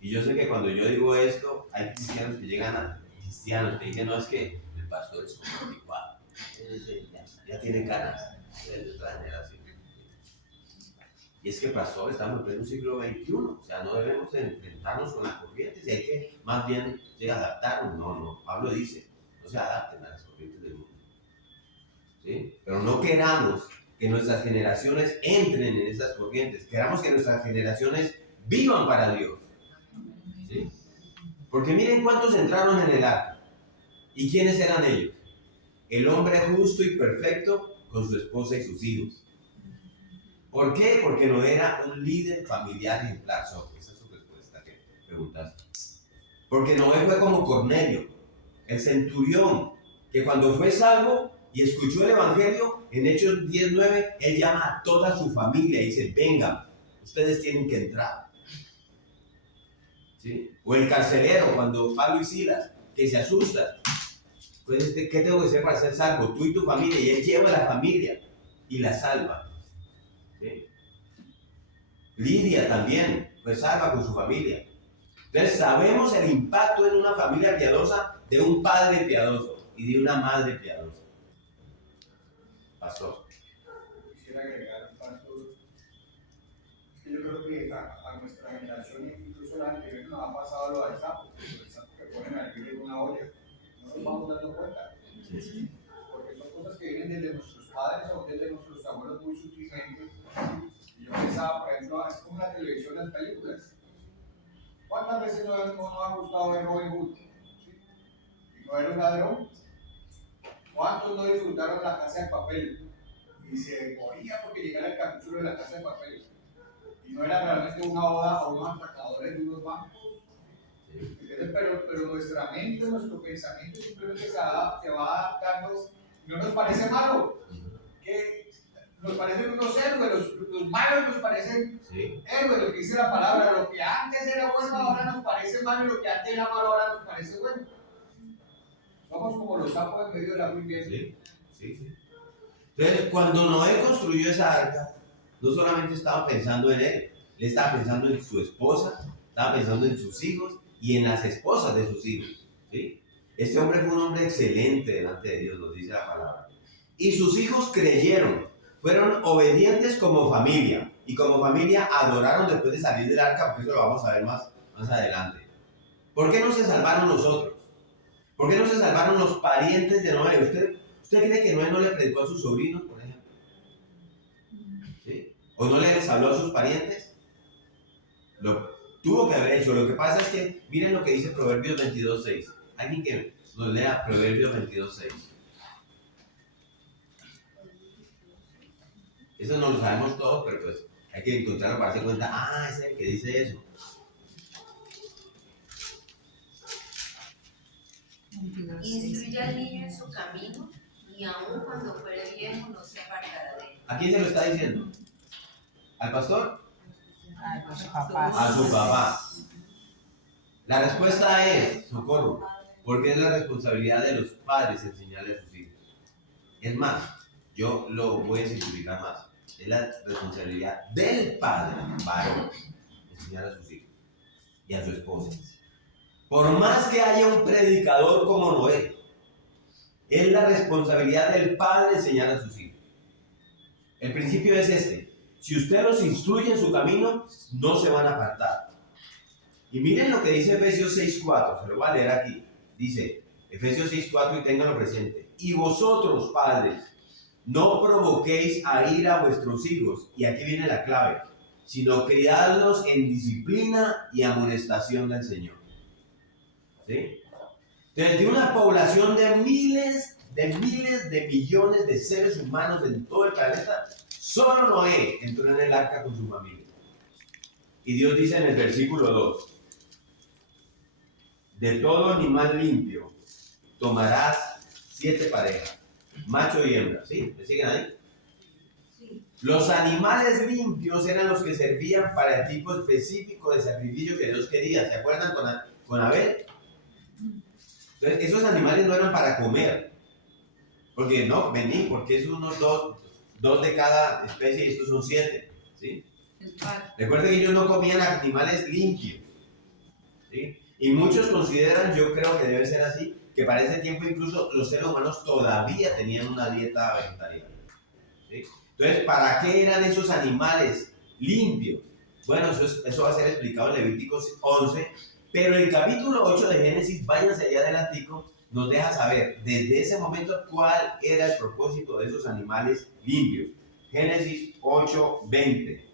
Y yo sé que cuando yo digo esto, hay cristianos que llegan a cristianos que dicen, no, es que el pastor es como anticuado, ya tiene canas, es de otra generación. Y es que, pastor, estamos en pleno siglo XXI, o sea, no debemos enfrentarnos con las corrientes y hay que más bien adaptarnos. No, Pablo dice, no se adapten a las corrientes del mundo, ¿sí? Pero no queramos que nuestras generaciones entren en esas corrientes, queramos que nuestras generaciones vivan para Dios, ¿sí? Porque miren cuántos entraron en el arca y quiénes eran ellos. El hombre justo y perfecto con su esposa y sus hijos. ¿Por qué? Porque no era un líder familiar ejemplar. Esa es su respuesta que preguntaste. Porque Noé fue como Cornelio, el centurión, que cuando fue salvo y escuchó el evangelio, en Hechos 10:9, él llama a toda su familia y dice, vengan, ustedes tienen que entrar. ¿Sí? O el carcelero, cuando Pablo y Silas, que se asustan, pues, ¿qué tengo que hacer para ser salvo? Tú y tu familia, y él lleva a la familia y la salva. ¿Sí? Lidia también fue salva con su familia. Entonces sabemos el impacto en una familia piadosa de un padre piadoso y de una madre piadosa. Pastor. Quisiera agregar, pastor, que yo creo que a nuestra generación, incluso a la anterior, nos ha pasado lo del sapo, el sapo que ponen a hervir en una olla. No nos vamos dando cuenta. Sí. Porque son cosas que vienen desde nuestros padres o desde nuestros abuelos muy sutilmente. Y yo pensaba, por ejemplo, es como la televisión, las películas. ¿Cuántas veces no ha gustado ver Robin Hood? ¿Sí? ¿Y no era un ladrón? ¿Cuántos no disfrutaron La Casa de Papel? Y se moría porque llegara el capítulo de La Casa de Papel. Y no era realmente una oda a unos atracadores de unos bancos. Pero nuestra mente, nuestro pensamiento simplemente se va adaptando. No nos parece malo. Que nos parecen unos héroes, los malos nos parecen héroes, lo que dice la palabra. Lo que antes era bueno ahora nos parece malo y lo que antes era malo ahora nos parece bueno. Somos como los sapos en medio de la lluvia. Sí. Entonces, cuando Noé construyó esa arca, no solamente estaba pensando en él, él estaba pensando en su esposa, estaba pensando en sus hijos y en las esposas de sus hijos. ¿Sí? Este hombre fue un hombre excelente delante de Dios, nos dice la palabra. Y sus hijos creyeron, fueron obedientes como familia. Y como familia adoraron después de salir del arca, porque eso lo vamos a ver más adelante. ¿Por qué no se salvaron los otros? ¿Por qué no se salvaron los parientes de Noé? ¿Usted cree que Noé no le predicó a sus sobrinos, por ejemplo? ¿Sí? ¿O no les habló a sus parientes? Lo tuvo que haber hecho. Lo que pasa es que, miren lo que dice Proverbios 22:6. Alguien que nos lea Proverbios 22:6. Eso no lo sabemos todos, pero pues hay que encontrarlo para darse cuenta. Es el que dice eso. Instruye al niño en su camino, y aun cuando fuere viejo no se apartará de él. ¿A quién se lo está diciendo? ¿Al pastor? A los papás. A su papá. La respuesta es, socorro, porque es la responsabilidad de los padres enseñarle a sus hijos. Es más, yo lo voy a simplificar más. Es la responsabilidad del padre, varón, enseñar a sus hijos y a su esposa. Por más que haya un predicador como Noé, es la responsabilidad del padre enseñar a sus hijos. El principio es este: si usted los instruye en su camino, no se van a apartar. Y miren lo que dice Efesios 6:4, se lo voy a leer aquí. Dice Efesios 6:4 y ténganlo presente. Y vosotros, padres, no provoquéis a ira a vuestros hijos, y aquí viene la clave, sino criadlos en disciplina y amonestación del Señor. ¿Sí? Entonces, de una población de miles de millones de seres humanos en todo el planeta, solo Noé entró en el arca con su familia. Y Dios dice en el versículo 2: de todo animal limpio tomarás 7 parejas, macho y hembra. ¿Sí? ¿Me siguen ahí? Sí. Los animales limpios eran los que servían para el tipo específico de sacrificio que Dios quería. ¿Se acuerdan con Abel? Entonces, esos animales no eran para comer. Porque no, porque es unos dos de cada especie y estos son 7. ¿Sí? Recuerden que ellos no comían animales limpios. ¿Sí? Y muchos consideran, yo creo que debe ser así, que para ese tiempo incluso los seres humanos todavía tenían una dieta vegetariana. ¿Sí? Entonces, ¿para qué eran esos animales limpios? Bueno, eso va a ser explicado en Levíticos 11, pero el capítulo 8 de Génesis, váyanse allá adelantico, nos deja saber desde ese momento cuál era el propósito de esos animales limpios. Génesis 8:20.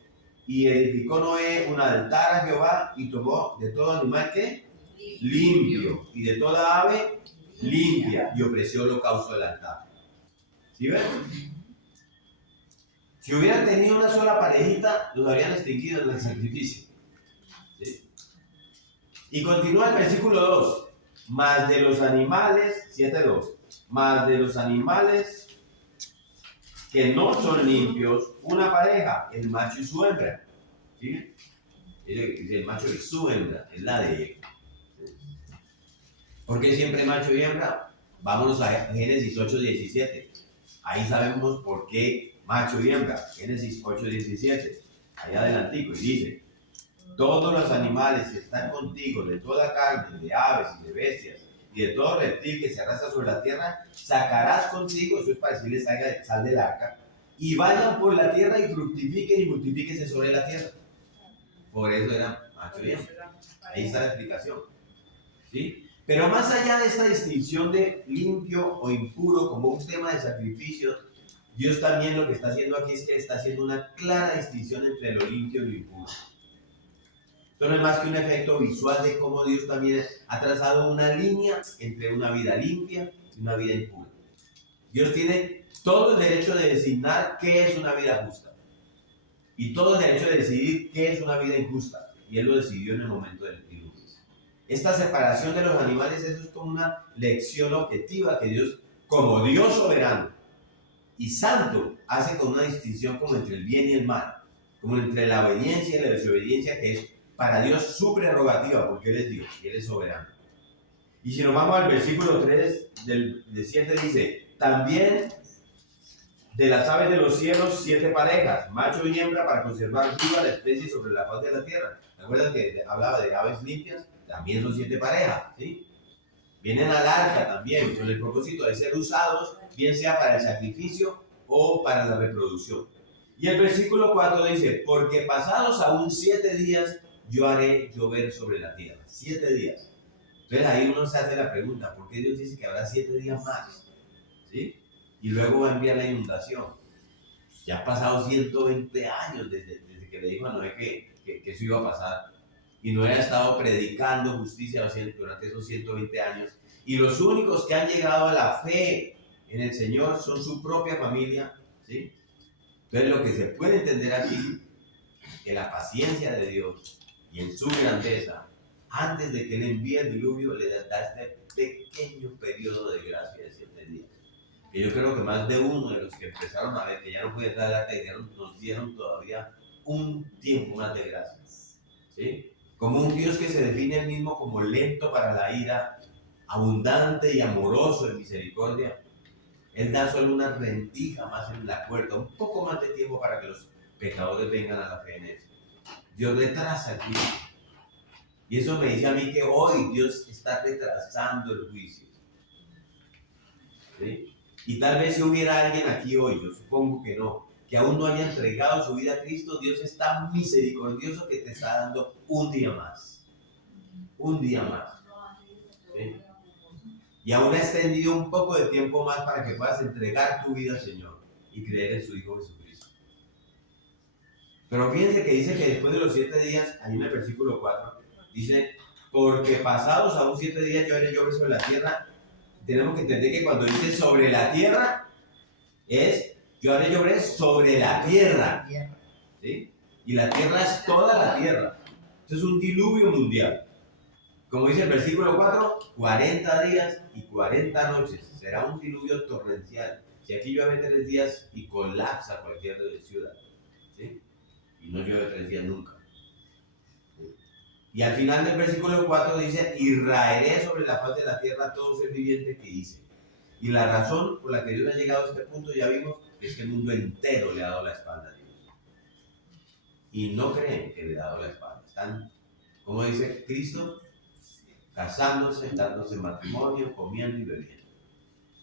Y edificó Noé un altar a Jehová y tomó de todo animal que limpio y de toda ave limpia y ofreció holocausto del altar. ¿Sí ven? Si hubieran tenido una sola parejita, los habrían extinguido en el sacrificio. ¿Sí? Y continúa el versículo 2. Más de los animales, 7:2, más de los animales que no son limpios, una pareja, el macho y su hembra. ¿Sí? Dice el macho y su hembra, es la de él. ¿Por qué siempre macho y hembra? Vámonos a Génesis 8:17. Ahí sabemos por qué macho y hembra. Génesis 8:17. Allá adelantico. Y dice: todos los animales que están contigo, de toda carne, de aves y de bestias, y de todo reptil que se arrastra sobre la tierra, sacarás contigo, eso es para decirles sal del arca, y vayan por la tierra y fructifiquen y multiplíquense sobre la tierra. Por eso era macho y hembra. Ahí está la explicación. ¿Sí? Pero más allá de esta distinción de limpio o impuro como un tema de sacrificio, Dios también lo que está haciendo aquí es que está haciendo una clara distinción entre lo limpio y lo impuro. Esto no es más que un efecto visual de cómo Dios también ha trazado una línea entre una vida limpia y una vida impura. Dios tiene todo el derecho de designar qué es una vida justa y todo el derecho de decidir qué es una vida injusta, y Él lo decidió en el momento del diluvio. Esta separación de los animales, eso es como una lección objetiva que Dios, como Dios soberano y santo, hace con una distinción como entre el bien y el mal, como entre la obediencia y la desobediencia, que es para Dios su prerrogativa, porque Él es Dios y Él es soberano. Y si nos vamos al versículo 3 del 7, dice: también De las aves de los cielos, 7 parejas, macho y hembra, para conservar viva la especie sobre la faz de la tierra. ¿Recuerdan que hablaba de aves limpias? También son 7 parejas, ¿sí? Vienen al arca también, con el propósito de ser usados, bien sea para el sacrificio o para la reproducción. Y el versículo 4 dice, porque pasados aún 7 días, yo haré llover sobre la tierra. 7 días. Entonces ahí uno se hace la pregunta, ¿por qué Dios dice que habrá 7 días más? ¿Sí? Y luego va a enviar la inundación. Ya han pasado 120 años desde que le dijo a Noé que eso iba a pasar. Y Noé ha estado predicando justicia durante esos 120 años. Y los únicos que han llegado a la fe en el Señor son su propia familia, ¿sí? Entonces lo que se puede entender aquí, que la paciencia de Dios y en su grandeza, antes de que Él envíe el diluvio, le da este pequeño periodo de gracia de 7 días. Que yo creo que más de uno de los que empezaron a ver que ya no puede entrar a la nos dieron todavía un tiempo más de gracia, ¿sí? Como un Dios que se define él mismo como lento para la ira, abundante y amoroso en misericordia. Él da solo una rendija más en la puerta, un poco más de tiempo para que los pecadores vengan a la fe en él. Dios retrasa el juicio. Y eso me dice a mí que hoy Dios está retrasando el juicio, ¿sí? Y tal vez si hubiera alguien aquí hoy, yo supongo que no, que aún no haya entregado su vida a Cristo, Dios está misericordioso que te está dando un día más. Un día más. ¿Sí? Y aún ha extendido un poco de tiempo más para que puedas entregar tu vida al Señor y creer en su Hijo Jesucristo. Pero fíjense que dice que después de los 7 días, ahí en el versículo 4, dice, porque pasados aún 7 días yo haré llover sobre la tierra. Tenemos que entender que cuando dice sobre la tierra, es yo haré llover sobre la tierra, ¿sí? Y la tierra es toda la tierra. Esto es un diluvio mundial. Como dice el versículo 4, 40 días y 40 noches. Será un diluvio torrencial. Si aquí llueve 3 días y colapsa cualquier ciudad, ¿sí? Y no llueve 3 días nunca. ¿Sí? Y al final del versículo 4 dice, y raeré sobre la faz de la tierra todo ser viviente que hice. Y la razón por la que Dios ha llegado a este punto, ya vimos, es que el mundo entero le ha dado la espalda a Dios. Y no creen que le ha dado la espalda. Están, como dice Cristo, casándose, dándose matrimonio, comiendo y bebiendo.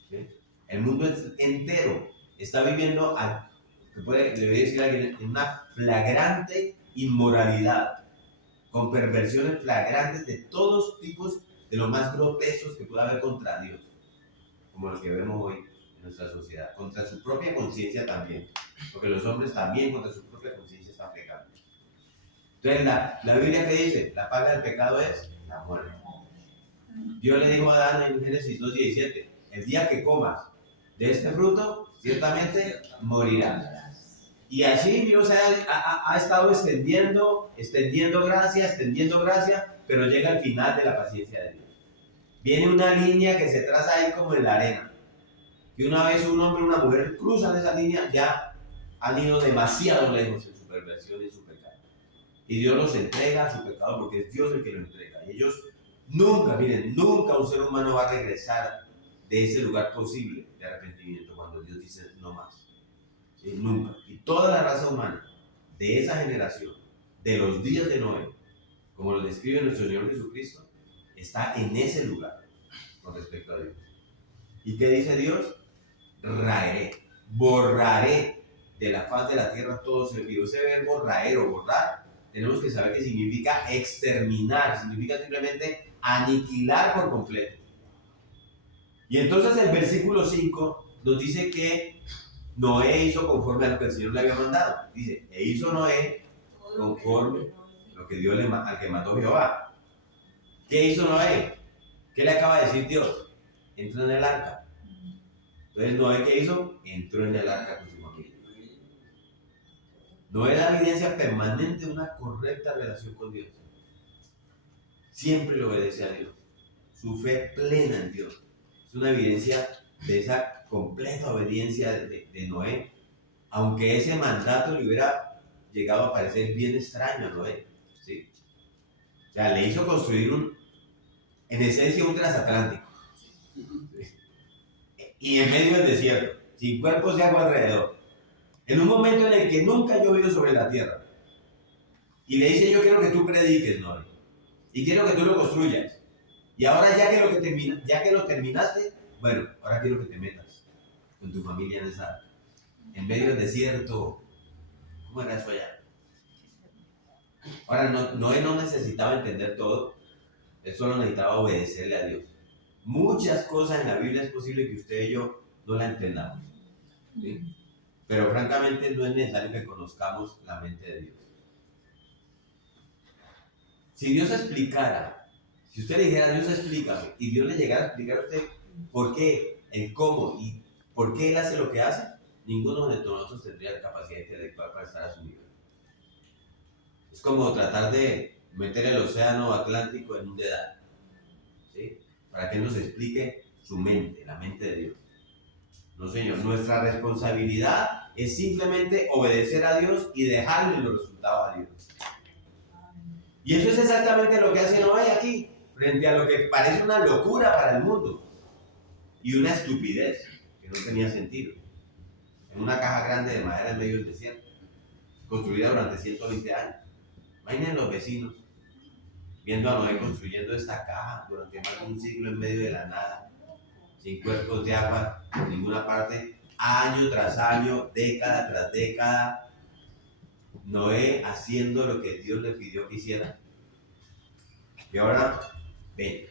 ¿Sí? El mundo entero está viviendo, le voy a decir a alguien, en una flagrante inmoralidad, con perversiones flagrantes de todos tipos, de los más grotescos que pueda haber contra Dios, como los que vemos hoy en nuestra sociedad, contra su propia conciencia también, porque los hombres también contra su propia conciencia están pecando. Entonces la Biblia que dice, la paga del pecado es la muerte. Dios le dijo a Adán en Génesis 2:17, el día que comas de este fruto, ciertamente morirás. Y así Dios ha estado extendiendo gracia, pero llega al final de la paciencia de Dios. Viene una línea que se traza ahí como en la arena. Y una vez un hombre y una mujer cruzan esa línea, ya han ido demasiado lejos en su perversión y en su pecado. Y Dios los entrega a su pecado porque es Dios el que lo entrega. Y ellos nunca un ser humano va a regresar de ese lugar posible de arrepentimiento cuando Dios dice no más. ¿Sí? Nunca. Y toda la raza humana de esa generación, de los días de Noé, como lo describe nuestro Señor Jesucristo, está en ese lugar con respecto a Dios. ¿Y qué dice Dios? Raeré, borraré de la faz de la tierra todo ser vivo. Ese verbo raer o borrar, tenemos que saber que significa exterminar, significa simplemente aniquilar por completo. Y entonces el versículo 5 nos dice que Noé hizo conforme a lo que el Señor le había mandado. Dice, e hizo Noé conforme a lo que Dios al que mandó Jehová. ¿Qué hizo Noé? ¿Qué le acaba de decir Dios? Entró en el arca. Entonces Noé, ¿qué hizo? Entró en el arca con su familia. Noé da evidencia permanente de una correcta relación con Dios. Siempre le obedece a Dios. Su fe plena en Dios. Es una evidencia de esa completa obediencia de Noé, aunque ese mandato le hubiera llegado a parecer bien extraño a Noé, ¿sí? O sea, le hizo construir en esencia un transatlántico, ¿sí? Y en medio del desierto, sin cuerpos de agua alrededor, en un momento en el que nunca ha llovido sobre la tierra. Y le dice, yo quiero que tú prediques, Noé, y quiero que tú lo construyas. Y ahora ya que lo terminaste, bueno, ahora quiero que te metas con tu familia en medio del desierto. ¿Cómo era eso allá? Ahora, Noé no necesitaba entender todo, él solo necesitaba obedecerle a Dios. Muchas cosas en la Biblia es posible que usted y yo no la entendamos, ¿sí? Pero francamente no es necesario que conozcamos la mente de Dios. Si Dios explicara, si usted le dijera, Dios explícame, y Dios le llegara a explicar a usted por qué, el cómo y por qué Él hace lo que hace, ninguno de nosotros tendría la capacidad intelectual para estar a su nivel. Es como tratar de meter el océano Atlántico en un dedal, ¿sí? Para que Él nos explique su mente, la mente de Dios. No, señor, nuestra responsabilidad es simplemente obedecer a Dios y dejarle los resultados a Dios. Y eso es exactamente lo que hace Noé aquí, frente a lo que parece una locura para el mundo y una estupidez que no tenía sentido. En una caja grande de madera en medio del desierto, construida durante 120 años. Imaginen los vecinos viendo a Noé construyendo esta caja durante más de un siglo en medio de la nada, sin cuerpos de agua por ninguna parte, año tras año, década tras década. Noé haciendo lo que Dios le pidió que hiciera. Y ahora, ven,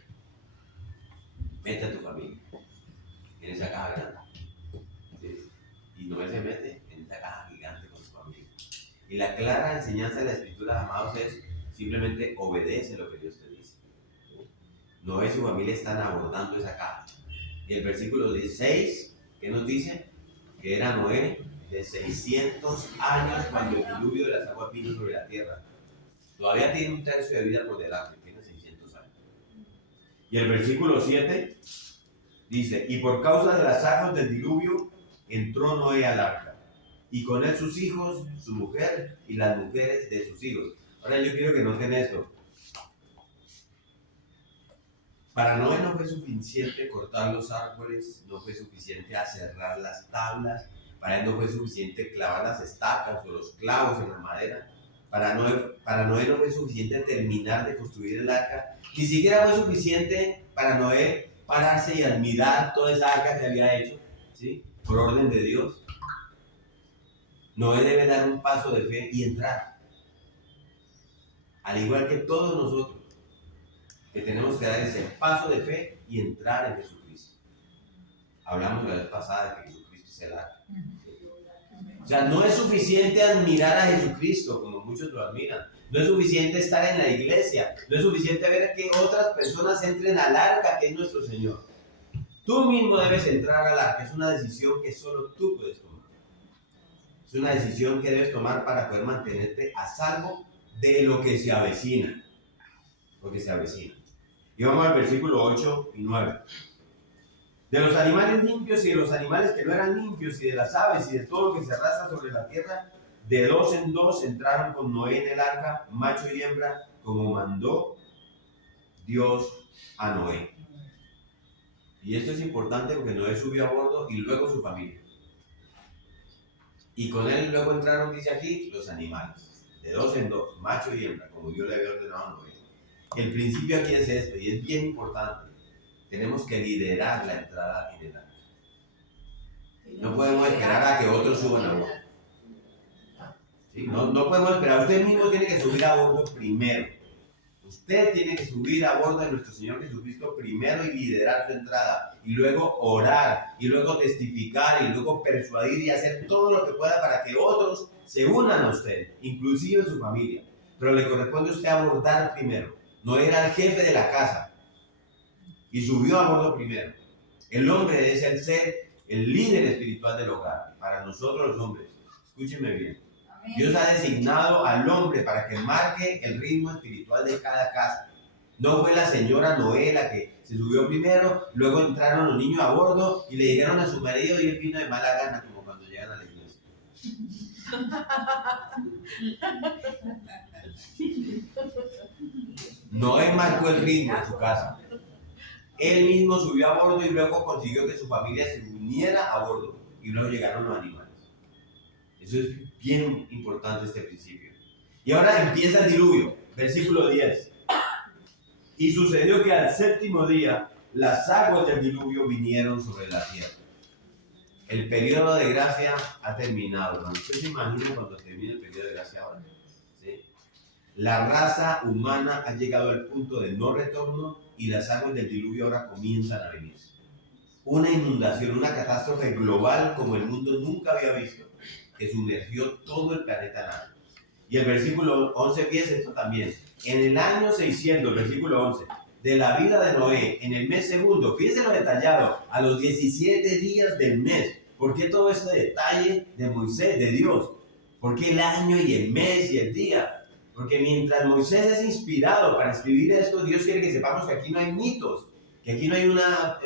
mete a tu familia en esa caja grande. ¿Sí? Y Noé se mete en esa caja gigante con su familia. Y la clara enseñanza de la Escritura, amados, es simplemente obedece lo que Dios te dice. Noé y su familia están abordando esa caja. Y el versículo 16, ¿qué nos dice? Que era Noé de 600 años cuando el diluvio de las aguas vino sobre la tierra. Todavía tiene un tercio de vida por delante, tiene 600 años. Y el versículo 7 dice, y por causa de las aguas del diluvio entró Noé al arca, y con él sus hijos, su mujer y las mujeres de sus hijos. Ahora yo quiero que noten esto. Para Noé no fue suficiente cortar los árboles, no fue suficiente aserrar las tablas, para él no fue suficiente clavar las estacas o los clavos en la madera. Para Noé no fue suficiente terminar de construir el arca. Ni siquiera fue suficiente para Noé pararse y admirar toda esa arca que había hecho, ¿sí? Por orden de Dios. Noé debe dar un paso de fe y entrar. Al igual que todos nosotros, que tenemos que dar ese paso de fe y entrar en Jesucristo. Hablamos la vez pasada de que Jesucristo es el arca. O sea, no es suficiente admirar a Jesucristo, como muchos lo admiran. No es suficiente estar en la iglesia. No es suficiente ver que otras personas entren al arca, que es nuestro Señor. Tú mismo debes entrar al arca. Es una decisión que solo tú puedes tomar. Es una decisión que debes tomar para poder mantenerte a salvo de lo que se avecina. Lo que se avecina. Y vamos al versículo 8 y 9. De los animales limpios y de los animales que no eran limpios, y de las aves y de todo lo que se arrastra sobre la tierra, de dos en dos entraron con Noé en el arca, macho y hembra, como mandó Dios a Noé. Y esto es importante porque Noé subió a bordo y luego su familia. Y con él luego entraron, dice aquí, los animales, de dos en dos, macho y hembra, como Dios le había ordenado a Noé. El principio aquí es esto, y es bien importante. Tenemos que liderar la entrada en el arca. No podemos esperar a que otros suban a bordo. ¿Sí? No podemos esperar. Usted mismo tiene que subir a bordo primero. Usted tiene que subir a bordo de nuestro Señor Jesucristo primero y liderar su entrada. Y luego orar, y luego testificar, y luego persuadir y hacer todo lo que pueda para que otros se unan a usted, inclusive su familia. Pero le corresponde a usted abordar primero. No era el jefe de la casa. Y subió a bordo primero. El hombre es el líder espiritual del hogar. Para nosotros los hombres, escúchenme bien. Amén. Dios ha designado al hombre para que marque el ritmo espiritual de cada casa. No fue la señora Noé la que se subió primero, luego entraron los niños a bordo y le dijeron a su marido y él vino de mala gana, como cuando llegan a la iglesia. Noé marcó el ritmo en su casa. Él mismo subió a bordo y luego consiguió que su familia se uniera a bordo. y luego llegaron los animales. Eso es bien importante este principio. Y ahora empieza el diluvio, versículo 10. Y sucedió que al séptimo día las aguas del diluvio vinieron sobre la tierra. El periodo de gracia ha terminado, hermano. ¿Usted se imagina cuando termine el periodo de gracia ahora? ¿Sí? La raza humana ha llegado al punto de no retorno y las aguas del diluvio ahora comienzan a venir. Una inundación, una catástrofe global como el mundo nunca había visto, que sumergió todo el planeta Nada. Y el versículo 11 empieza esto también. En el año 600, versículo 11, de la vida de Noé, en el mes segundo, fíjense lo detallado, a los 17 días del mes. ¿Por qué todo este detalle de Moisés, de Dios? ¿Por qué el año y el mes y el día? Porque mientras Moisés es inspirado para escribir esto, Dios quiere que sepamos que aquí no hay mitos, que aquí no hay una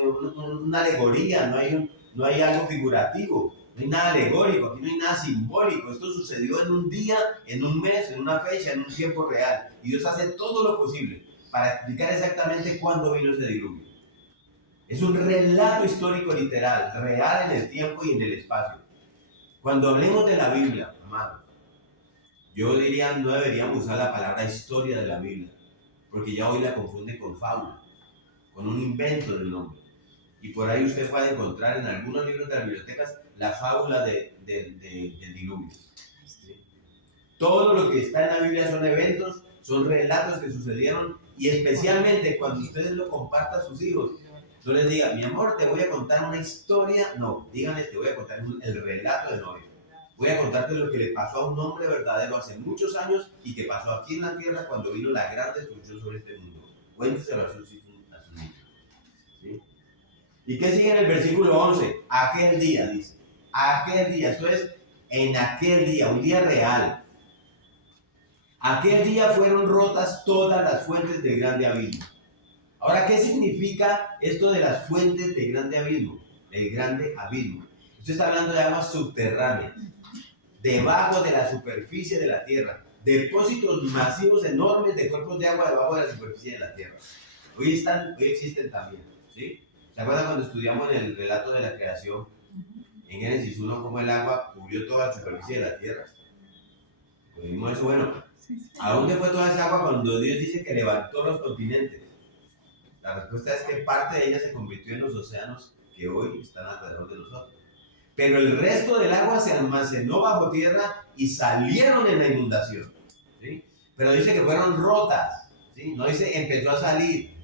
alegoría, no hay algo figurativo, no hay nada alegórico, aquí no hay nada simbólico. Esto sucedió en un día, en un mes, en una fecha, en un tiempo real. Y Dios hace todo lo posible para explicar exactamente cuándo vino ese diluvio. Es un relato histórico literal, real en el tiempo y en el espacio. Cuando hablemos de la Biblia, amados, yo diría no deberíamos usar la palabra historia de la Biblia, porque ya hoy la confunde con fábula, con un invento del nombre. Y por ahí usted puede encontrar en algunos libros de las bibliotecas la fábula del diluvio. ¿Sí? Todo lo que está en la Biblia son eventos, son relatos que sucedieron, y especialmente cuando ustedes lo compartan a sus hijos, no les diga, mi amor, te voy a contar una historia. No, díganles, te voy a contar el relato de Noé. Voy a contarte lo que le pasó a un hombre verdadero hace muchos años y que pasó aquí en la tierra cuando vino la gran destrucción sobre este mundo. Cuénteselo a sus niños. ¿Sí? ¿Y qué sigue en el versículo 11? Aquel día, dice. Aquel día, esto es en aquel día, un día real. Aquel día fueron rotas todas las fuentes del grande abismo. Ahora, ¿qué significa esto de las fuentes del grande abismo? El grande abismo. Usted está hablando de aguas subterráneas, debajo de la superficie de la tierra, depósitos masivos enormes de cuerpos de agua debajo de la superficie de la tierra. Hoy existen también, ¿sí? ¿Se acuerdan cuando estudiamos en el relato de la creación, en Génesis 1, cómo el agua cubrió toda la superficie de la tierra? Pues vimos eso. Bueno, ¿a dónde fue toda esa agua cuando Dios dice que levantó los continentes? La respuesta es que parte de ella se convirtió en los océanos que hoy están alrededor de nosotros. Pero el resto del agua se almacenó bajo tierra y salieron en la inundación. ¿Sí? Pero dice que fueron rotas, ¿sí? No dice empezó a salir.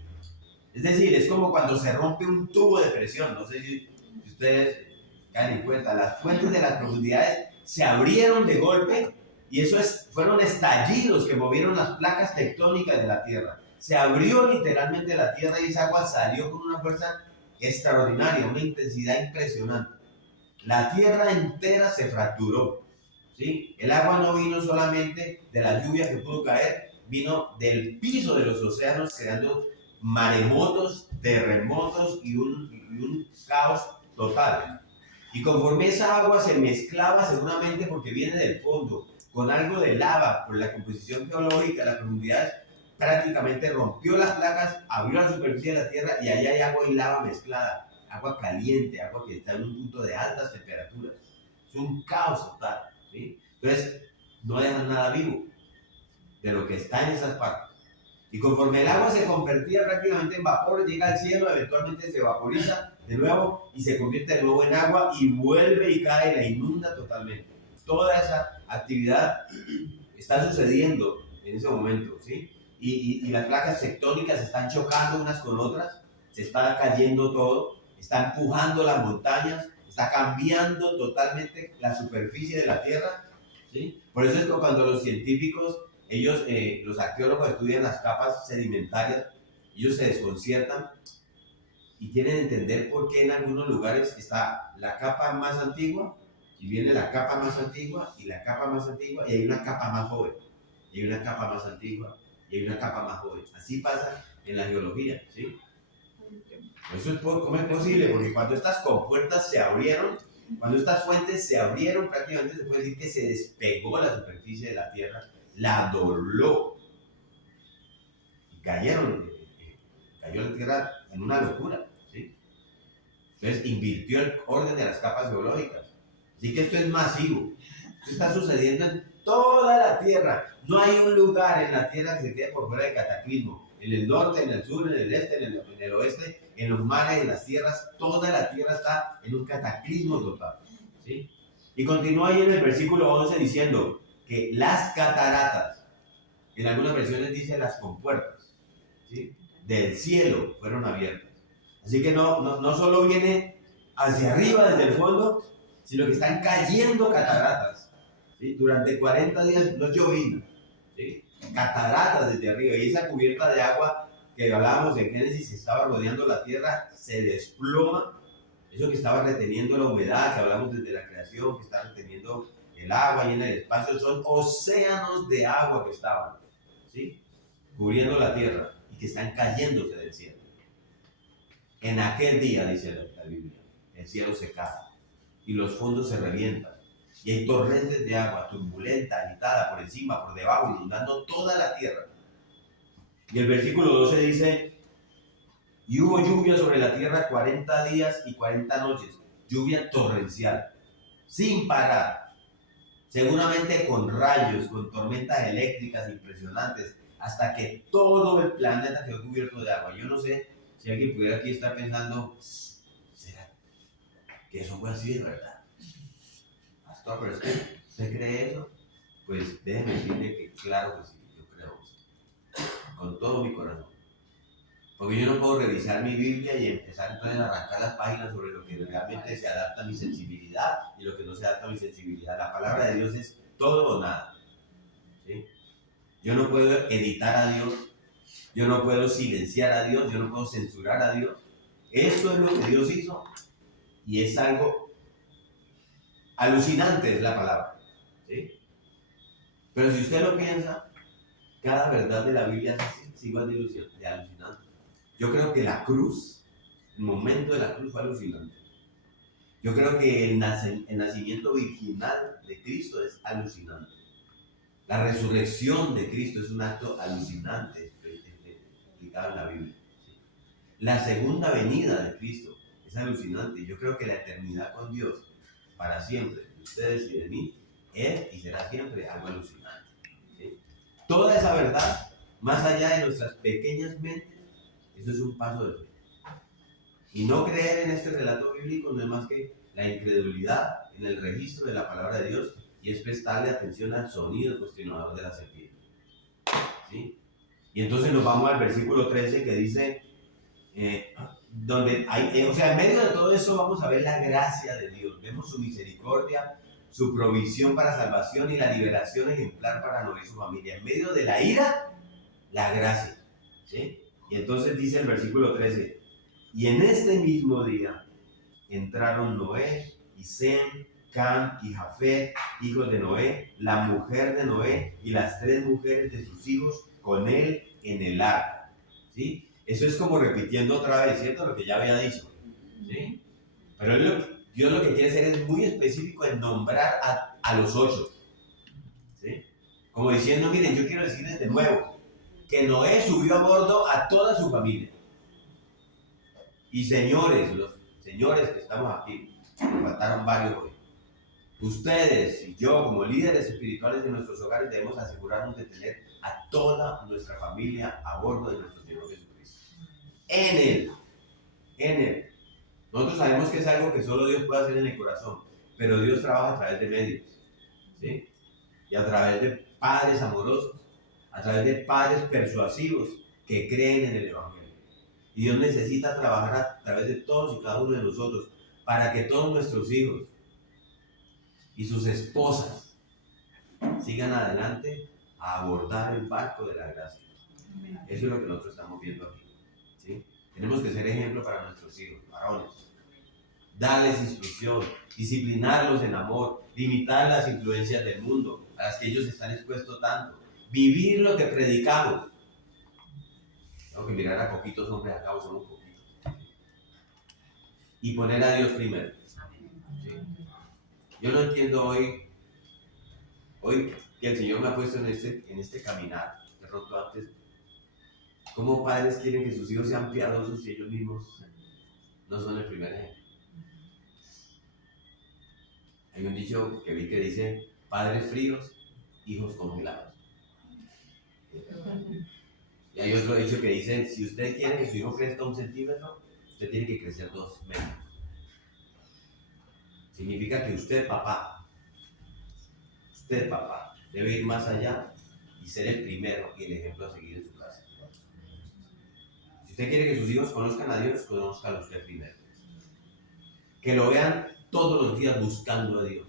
Es decir, es como cuando se rompe un tubo de presión. No sé si ustedes caen en cuenta. Las fuentes de las profundidades se abrieron de golpe y fueron estallidos que movieron las placas tectónicas de la tierra. Se abrió literalmente la tierra y esa agua salió con una fuerza extraordinaria, una intensidad impresionante. La tierra entera se fracturó, ¿sí? El agua no vino solamente de la lluvia que pudo caer, vino del piso de los océanos, creando maremotos, terremotos y un caos total. Y conforme esa agua se mezclaba seguramente porque viene del fondo, con algo de lava, por la composición geológica, la profundidad prácticamente rompió las placas, abrió la superficie de la tierra y ahí hay agua y lava mezclada, agua caliente, agua que está en un punto de altas temperaturas. Es un caos total, ¿sí? Entonces, no dejan nada vivo de lo que está en esas partes. Y conforme el agua se convertía prácticamente en vapor, llega al cielo, eventualmente se vaporiza de nuevo y se convierte de nuevo en agua y vuelve y cae, la inunda totalmente. Toda esa actividad está sucediendo en ese momento, ¿sí? Y las placas tectónicas están chocando unas con otras, se está cayendo todo, está empujando las montañas, está cambiando totalmente la superficie de la Tierra, ¿sí? Por eso es que cuando los científicos, los arqueólogos estudian las capas sedimentarias, ellos se desconciertan y quieren entender por qué en algunos lugares está la capa más antigua y viene la capa más antigua y la capa más antigua y hay una capa más joven, y hay una capa más antigua y hay una capa más joven. Así pasa en la geología, ¿sí? ¿Cómo es posible? Porque cuando estas compuertas se abrieron, cuando estas fuentes se abrieron, prácticamente se puede decir que se despegó la superficie de la Tierra, la dobló y cayó la Tierra en una locura, ¿sí? Entonces invirtió el orden de las capas geológicas. Así que esto es masivo. Esto está sucediendo en toda la Tierra. No hay un lugar en la Tierra que se quede por fuera del cataclismo. En el norte, en el sur, en el este, en el oeste, en los mares, en las tierras, toda la Tierra está en un cataclismo total. ¿Sí? Y continúa ahí en el versículo 11 diciendo que las cataratas, en algunas versiones dice las compuertas, ¿sí?, del cielo fueron abiertas. Así que no solo viene hacia arriba desde el fondo, sino que están cayendo cataratas, ¿sí? Durante 40 días no llovizna, ¿sí? Cataratas desde arriba, y esa cubierta de agua que hablábamos en Génesis que estaba rodeando la tierra se desploma. Eso que estaba reteniendo la humedad, que hablamos desde la creación, que está reteniendo el agua y en el espacio, son océanos de agua que estaban, ¿sí?, cubriendo la tierra y que están cayéndose del cielo. En aquel día, dice la Biblia, el cielo se cae y los fondos se revientan y hay torrentes de agua turbulenta, agitada por encima, por debajo, inundando toda la tierra. Y el versículo 12 dice: y hubo lluvia sobre la tierra 40 días y 40 noches, lluvia torrencial, sin parar, seguramente con rayos, con tormentas eléctricas impresionantes, hasta que todo el planeta quedó cubierto de agua. Yo no sé si alguien pudiera aquí estar pensando, ¿será que eso fue así de verdad? Pastor, pero es que ¿usted cree eso? Pues déjeme decirle que claro que sí, yo creo eso, con todo mi corazón. Porque yo no puedo revisar mi Biblia y empezar entonces a arrancar las páginas sobre lo que realmente se adapta a mi sensibilidad y lo que no se adapta a mi sensibilidad. La palabra de Dios es todo o nada, ¿sí? Yo no puedo editar a Dios, yo no puedo silenciar a Dios, yo no puedo censurar a Dios. Eso es lo que Dios hizo y es algo alucinante, es la palabra, ¿sí? Pero si usted lo piensa, cada verdad de la Biblia es así, es igual de alucinante. Yo creo que la cruz, el momento de la cruz fue alucinante. Yo creo que el nacimiento virginal de Cristo es alucinante. La resurrección de Cristo es un acto alucinante explicado en la Biblia. La segunda venida de Cristo es alucinante. Yo creo que la eternidad con Dios, para siempre, de ustedes y de mí, es y será siempre algo alucinante, ¿sí? Toda esa verdad, más allá de nuestras pequeñas mentes, eso es un paso de fe. Y no creer en este relato bíblico no es más que la incredulidad en el registro de la palabra de Dios, y es prestarle atención al sonido cuestionador de la serpiente, ¿sí? Y entonces nos vamos al versículo 13 que dice, donde hay, o sea, en medio de todo eso vamos a ver la gracia de Dios, vemos su misericordia, su provisión para salvación y la liberación ejemplar para Noé y su familia. En medio de la ira, la gracia, ¿sí? Y entonces dice el versículo 13, y en este mismo día entraron Noé y Sem, Cam y Jafet, hijos de Noé, la mujer de Noé y las 3 mujeres de sus hijos con él en el arca, ¿sí? Eso es como repitiendo otra vez, ¿cierto? Lo que ya había dicho, ¿sí? Pero Dios lo que quiere hacer es muy específico en nombrar a los 8, ¿sí? Como diciendo, miren, yo quiero decirles de nuevo que Noé subió a bordo a toda su familia. Y señores, los señores que estamos aquí, me faltaron varios hoy. Ustedes y yo, como líderes espirituales de nuestros hogares, debemos asegurarnos de tener a toda nuestra familia a bordo de nuestro Señor Jesucristo. En Él. Nosotros sabemos que es algo que solo Dios puede hacer en el corazón, pero Dios trabaja a través de medios, ¿sí? Y a través de padres amorosos, a través de padres persuasivos que creen en el Evangelio. Y Dios necesita trabajar a través de todos y cada uno de nosotros para que todos nuestros hijos y sus esposas sigan adelante a abordar el barco de la gracia. Eso es lo que nosotros estamos viendo aquí, ¿sí? Tenemos que ser ejemplo para nuestros hijos, varones. Darles instrucción, disciplinarlos en amor, limitar las influencias del mundo a las que ellos están expuestos tanto, vivir lo que predicamos. Tengo que mirar a poquitos hombres acá, o somos poquitos. Y poner a Dios primero, ¿sí? Yo no entiendo hoy que el Señor me ha puesto en este caminar, de pronto antes, cómo padres quieren que sus hijos sean piadosos y ellos mismos no son el primer ejemplo. Hay un dicho que vi que dice, padres fríos, hijos congelados. Y hay otro dicho que dice, si usted quiere que su hijo crezca 1 centímetro, usted tiene que crecer 2 metros. Significa que usted, papá, debe ir más allá y ser el primero y el ejemplo a seguir en su casa. Si usted quiere que sus hijos conozcan a Dios, conózcalo usted primero. Que lo vean todos los días buscando a Dios.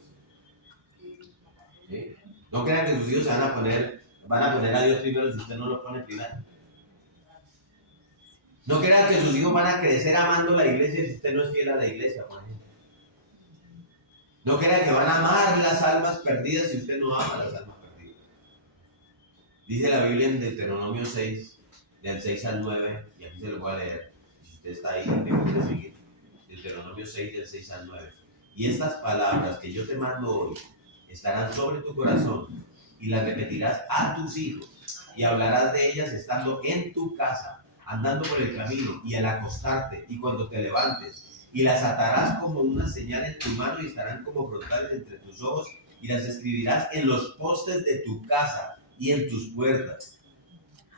¿Sí? No crean que sus hijos van a poner a Dios primero si usted no lo pone primero. No crean que sus hijos van a crecer amando la iglesia si usted no es fiel a la iglesia, por ejemplo. No crean que van a amar las almas perdidas si usted no ama las almas perdidas. Dice la Biblia en Deuteronomio 6, del 6 al 9, y aquí se lo voy a leer. Si usted está ahí, tengo que seguir. Deuteronomio 6, del 6 al 9. Y estas palabras que yo te mando hoy estarán sobre tu corazón y las repetirás a tus hijos y hablarás de ellas estando en tu casa, andando por el camino y al acostarte y cuando te levantes, y las atarás como una señal en tu mano y estarán como frontales entre tus ojos y las escribirás en los postes de tu casa y en tus puertas.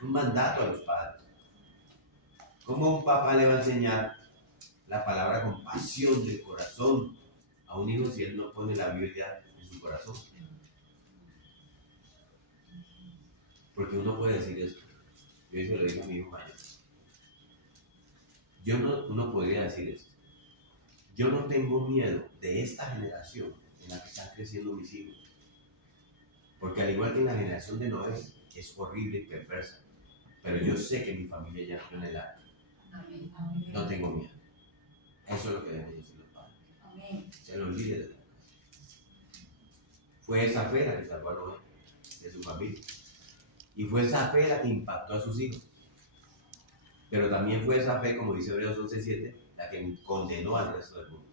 Un mandato a los padres. ¿Cómo un papá le va a enseñar la palabra con pasión del corazón a un hijo si él no pone la Biblia en su corazón? Porque uno puede decir esto. Yo se lo digo a mi hijo mayor. Uno podría decir esto. Yo no tengo miedo de esta generación en la que están creciendo mis hijos. Porque al igual que en la generación de Noé, es horrible y perversa. Pero yo sé que mi familia ya entró en el arca. No tengo miedo. Eso es lo que deben decir los padres. Se los líderes de la casa. Fue esa fe la que salvó a Noé de su familia. Y fue esa fe la que impactó a sus hijos. Pero también fue esa fe, como dice Hebreos 11:7, la que condenó al resto del mundo.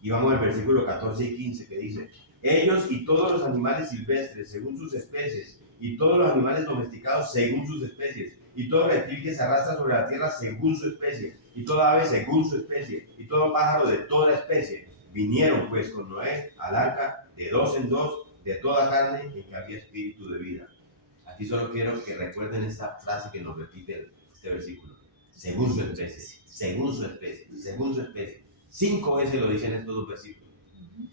Y vamos al versículo 14 y 15 que dice, ellos y todos los animales silvestres según sus especies, y todos los animales domesticados según sus especies, y todo reptil que se arrastra sobre la tierra según su especie, y toda ave según su especie, y todo pájaro de toda especie, vinieron pues con Noé al arca de 2 en 2 de toda carne en que había espíritu de vida. Aquí solo quiero que recuerden esta frase que nos repite este versículo. Según su especie, según su especie, según su especie. 5 veces lo dicen estos 2 versículos.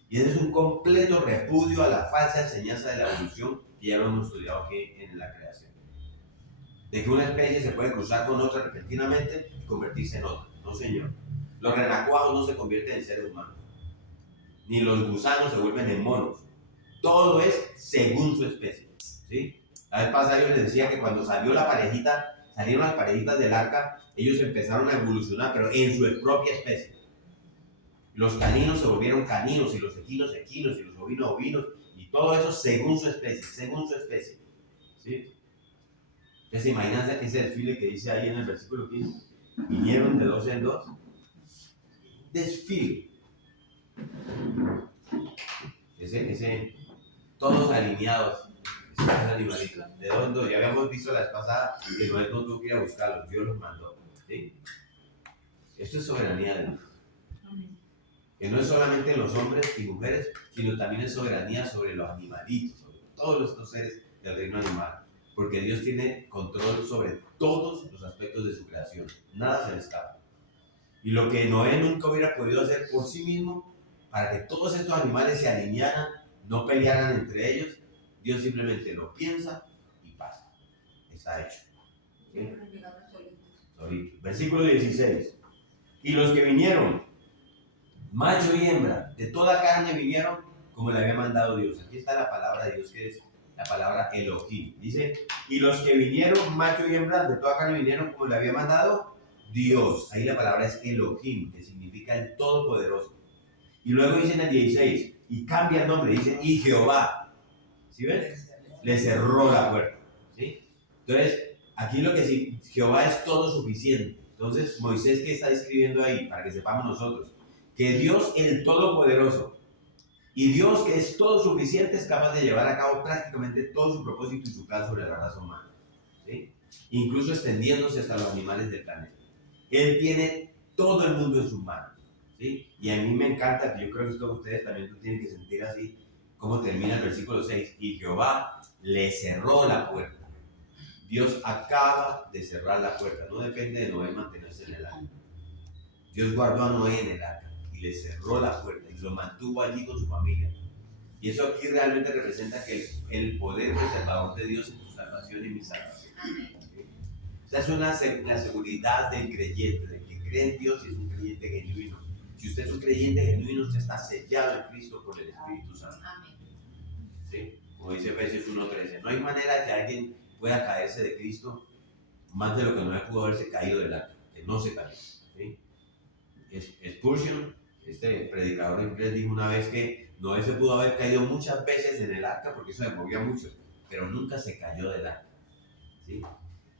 Y ese es un completo repudio a la falsa enseñanza de la evolución que ya lo hemos estudiado aquí en la creación. De que una especie se puede cruzar con otra repentinamente y convertirse en otra. No, señor. Los renacuajos no se convierten en seres humanos. Ni los gusanos se vuelven en monos. Todo es según su especie. ¿Sí? La vez pasada yo les decía que cuando salieron las parejitas del arca, ellos empezaron a evolucionar, pero en su propia especie. Los caninos se volvieron caninos, y los equinos equinos, y los ovinos ovinos, y todo eso según su especie, según su especie. ¿Sí? Entonces, ¿se imaginan ese desfile que dice ahí en el versículo 15? Vinieron de 2 en 2. Desfile. Todos alineados. Ese animalito. De 2 en 2. Ya habíamos visto la vez pasada que Noé no tuvo que ir a buscarlos, Dios los mandó. ¿Sí? Esto es soberanía de Dios. Que no es solamente los hombres y mujeres, sino también es soberanía sobre los animalitos, sobre todos estos seres del reino animal. Porque Dios tiene control sobre todos los aspectos de su creación. Nada se le escapa. Y lo que Noé nunca hubiera podido hacer por sí mismo, para que todos estos animales se alinearan, no pelearan entre ellos, Dios simplemente lo piensa y pasa. Está hecho. ¿Sí? Solito. Versículo 16. Y los que vinieron, macho y hembra, de toda carne vinieron como le había mandado Dios. Aquí está la palabra de Dios, que es la palabra Elohim. Dice, y los que vinieron, macho y hembra, de toda carne vinieron como le había mandado Dios. Ahí la palabra es Elohim, que significa el Todopoderoso. Y luego dice en el 16, y cambia el nombre, dice, y Jehová. ¿Sí ven? Le cerró la puerta. ¿Sí? Entonces, aquí lo que sí, Jehová es todo suficiente. Entonces, Moisés, ¿qué está escribiendo ahí? Para que sepamos nosotros. Que Dios, el Todopoderoso, y Dios, que es todo suficiente, es capaz de llevar a cabo prácticamente todo su propósito y su plan sobre la raza humana. ¿Sí? Incluso extendiéndose hasta los animales del planeta. Él tiene todo el mundo en sus manos. ¿Sí? ¿sí? Y a mí me encanta, que yo creo que todos ustedes también lo tienen que sentir así, cómo termina el versículo 6. Y Jehová le cerró la puerta. Dios acaba de cerrar la puerta. No depende de Noé mantenerse en el arca. Dios guardó a Noé en el arca y le cerró la puerta y lo mantuvo allí con su familia. Y eso aquí realmente representa que el poder preservador de Dios en tu salvación y mi salvación. ¿Sí? Esta es la seguridad del creyente, del que cree en Dios y es un creyente genuino. Si usted es un creyente genuino, usted está sellado en Cristo por el Espíritu Santo. ¿Sí? Como dice Efesios 1:13, no hay manera de que alguien pueda caerse de Cristo más de lo que Noé pudo haberse caído del arca, que no se cayó. ¿Sí? Spurgeon, este predicador inglés, dijo una vez que Noé se pudo haber caído muchas veces en el arca porque eso le movía mucho, pero nunca se cayó del arca. ¿Sí?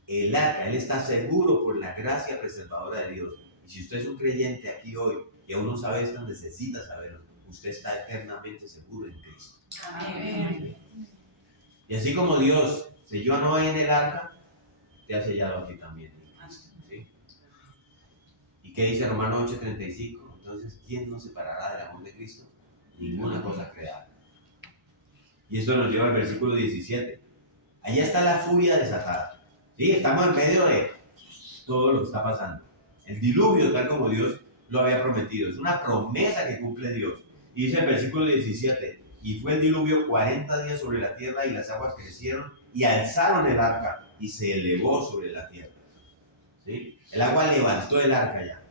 El arca, él está seguro por la gracia preservadora de Dios. Y si usted es un creyente aquí hoy y aún no sabe esto, necesita saberlo. Usted está eternamente seguro en Cristo. Amén. Y así como Dios selló a Noé en el arca, te ha sellado a ti también. ¿Sí? ¿Y qué dice Romanos 8:35? Entonces, ¿quién nos separará del amor de Cristo? Ninguna cosa creada. Y esto nos lleva al versículo 17. Allá está la furia desatada. ¿Sí? Estamos en medio de todo lo que está pasando. El diluvio, tal como Dios lo había prometido. Es una promesa que cumple Dios. Y dice el versículo 17. Y fue el diluvio 40 días sobre la tierra y las aguas crecieron y alzaron el arca y se elevó sobre la tierra. ¿Sí? El agua levantó el arca ya.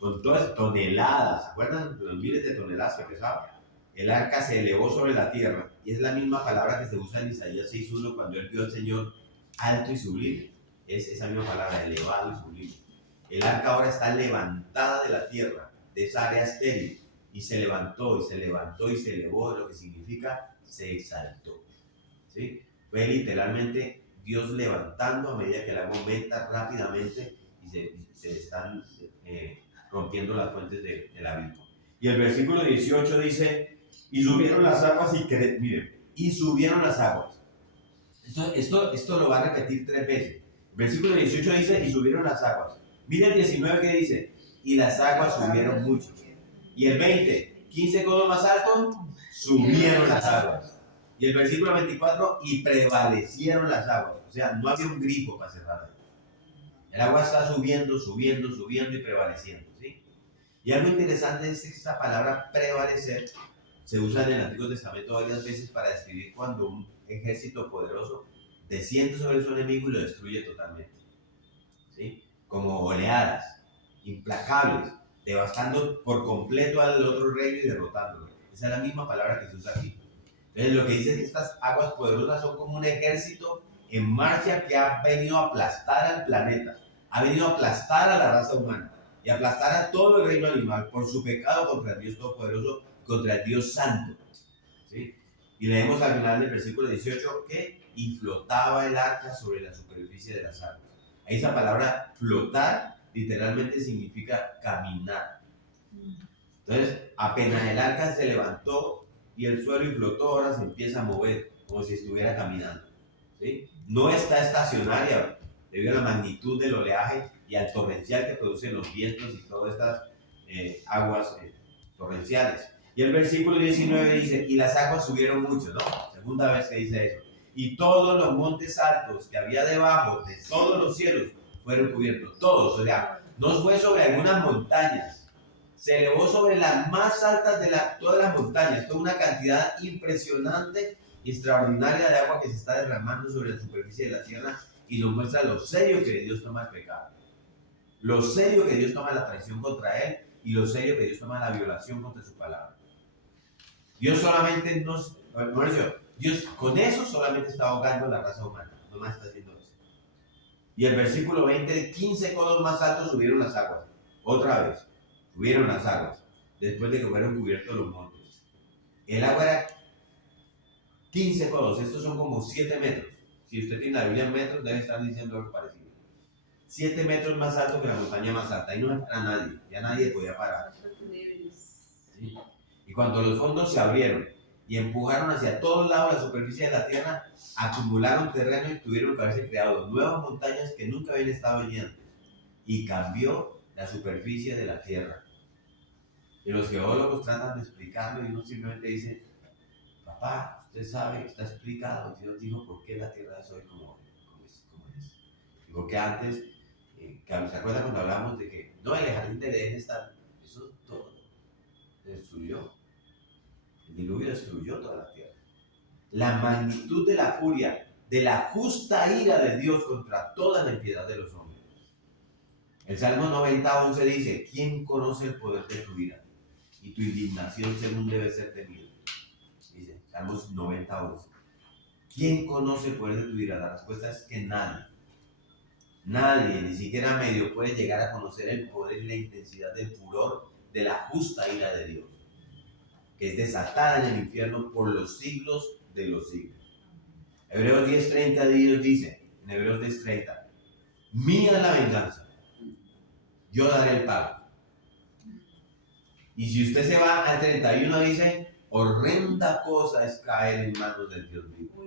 Con todas toneladas, ¿se acuerdan? Los miles de toneladas que pesaba. El arca se elevó sobre la tierra. Y es la misma palabra que se usa en Isaías 6:1 cuando él vio al Señor alto y sublime. Es esa misma palabra, elevado y sublime. El arca ahora está levantada de la tierra, de esa área estéril. Y se levantó, y se levantó, y se elevó, lo que significa se exaltó. ¿Sí? Fue literalmente Dios levantando a medida que el agua aumenta rápidamente y se están rompiendo las fuentes del abismo. Y el versículo 18 dice, y subieron las aguas y subieron las aguas. Esto lo va a repetir 3 veces. El versículo 18 dice, y subieron las aguas. Mire el 19 que dice, y las aguas subieron mucho. Y el 20, 15 codos más alto, subieron las aguas. Y el versículo 24, y prevalecieron las aguas. O sea, no había un grifo para cerrar. El agua está subiendo, subiendo, subiendo y prevaleciendo. ¿Sí? Y algo interesante es que esta palabra prevalecer se usa en el Antiguo Testamento varias veces para describir cuando un ejército poderoso desciende sobre su enemigo y lo destruye totalmente. ¿Sí? Como oleadas, implacables, devastando por completo al otro reino y derrotándolo. Esa es la misma palabra que se usa aquí. Entonces lo que dice es que estas aguas poderosas son como un ejército en marcha que ha venido a aplastar al planeta, ha venido a aplastar a la raza humana y a aplastar a todo el reino animal por su pecado contra el Dios Todopoderoso, contra el Dios Santo. ¿Sí? Y leemos al final del versículo 18 que y flotaba el arca sobre la superficie de las aguas. Ahí esa palabra flotar literalmente significa caminar. Entonces, apenas el arca se levantó y el suelo y flotó, ahora se empieza a mover como si estuviera caminando. ¿Sí? No está estacionaria debido a la magnitud del oleaje y al torrencial que producen los vientos y todas estas aguas torrenciales. Y el versículo 19 dice, y las aguas subieron mucho, ¿no? Segunda vez que dice eso. Y todos los montes altos que había debajo de todos los cielos fueron cubiertos, todos, o sea, no fue sobre algunas montañas, se elevó sobre las más altas de todas las montañas, toda una cantidad impresionante y extraordinaria de agua que se está derramando sobre la superficie de la tierra y nos muestra lo serio que Dios toma el pecado, lo serio que Dios toma la traición contra él y lo serio que Dios toma la violación contra su palabra. Dios solamente Dios con eso solamente está ahogando a la raza humana, no más está haciendo eso. Y el versículo 20, 15 codos más altos subieron las aguas. Otra vez, subieron las aguas, después de que fueron cubiertos los montes. El agua era 15 codos, estos son como 7 metros. Si usted tiene la Biblia en metros, debe estar diciendo algo parecido. 7 metros más alto que la montaña más alta. Ahí no entra nadie, ya nadie podía parar. ¿Sí? Y cuando los fondos se abrieron y empujaron hacia todos lados la superficie de la tierra, acumularon terreno y tuvieron que haberse creado nuevas montañas que nunca habían estado allí antes. Y cambió la superficie de la tierra. Y los geólogos tratan de explicarlo y uno simplemente dice, papá, usted sabe, está explicado, Dios dijo por qué la tierra es hoy como es. Y porque antes, ¿se acuerdan cuando hablamos de que no, el jardín del Edén está, eso todo destruyó, el diluvio destruyó toda la tierra. La magnitud de la furia, de la justa ira de Dios contra toda la impiedad de los hombres. El Salmo 90:11 dice, ¿quién conoce el poder de tu ira? Y tu indignación según debe ser temida. Dice, Salmos 90:11. ¿Quién conoce el poder de tu ira? La respuesta es que nadie. Nadie, ni siquiera medio, puede llegar a conocer el poder y la intensidad del furor de la justa ira de Dios, que es desatada en el infierno por los siglos de los siglos. Hebreos 10:30 Dios dice, en Hebreos 10:30, mía es la venganza, yo daré el pago. Y si usted se va al 31 dice, horrenda cosa es caer en manos del Dios vivo.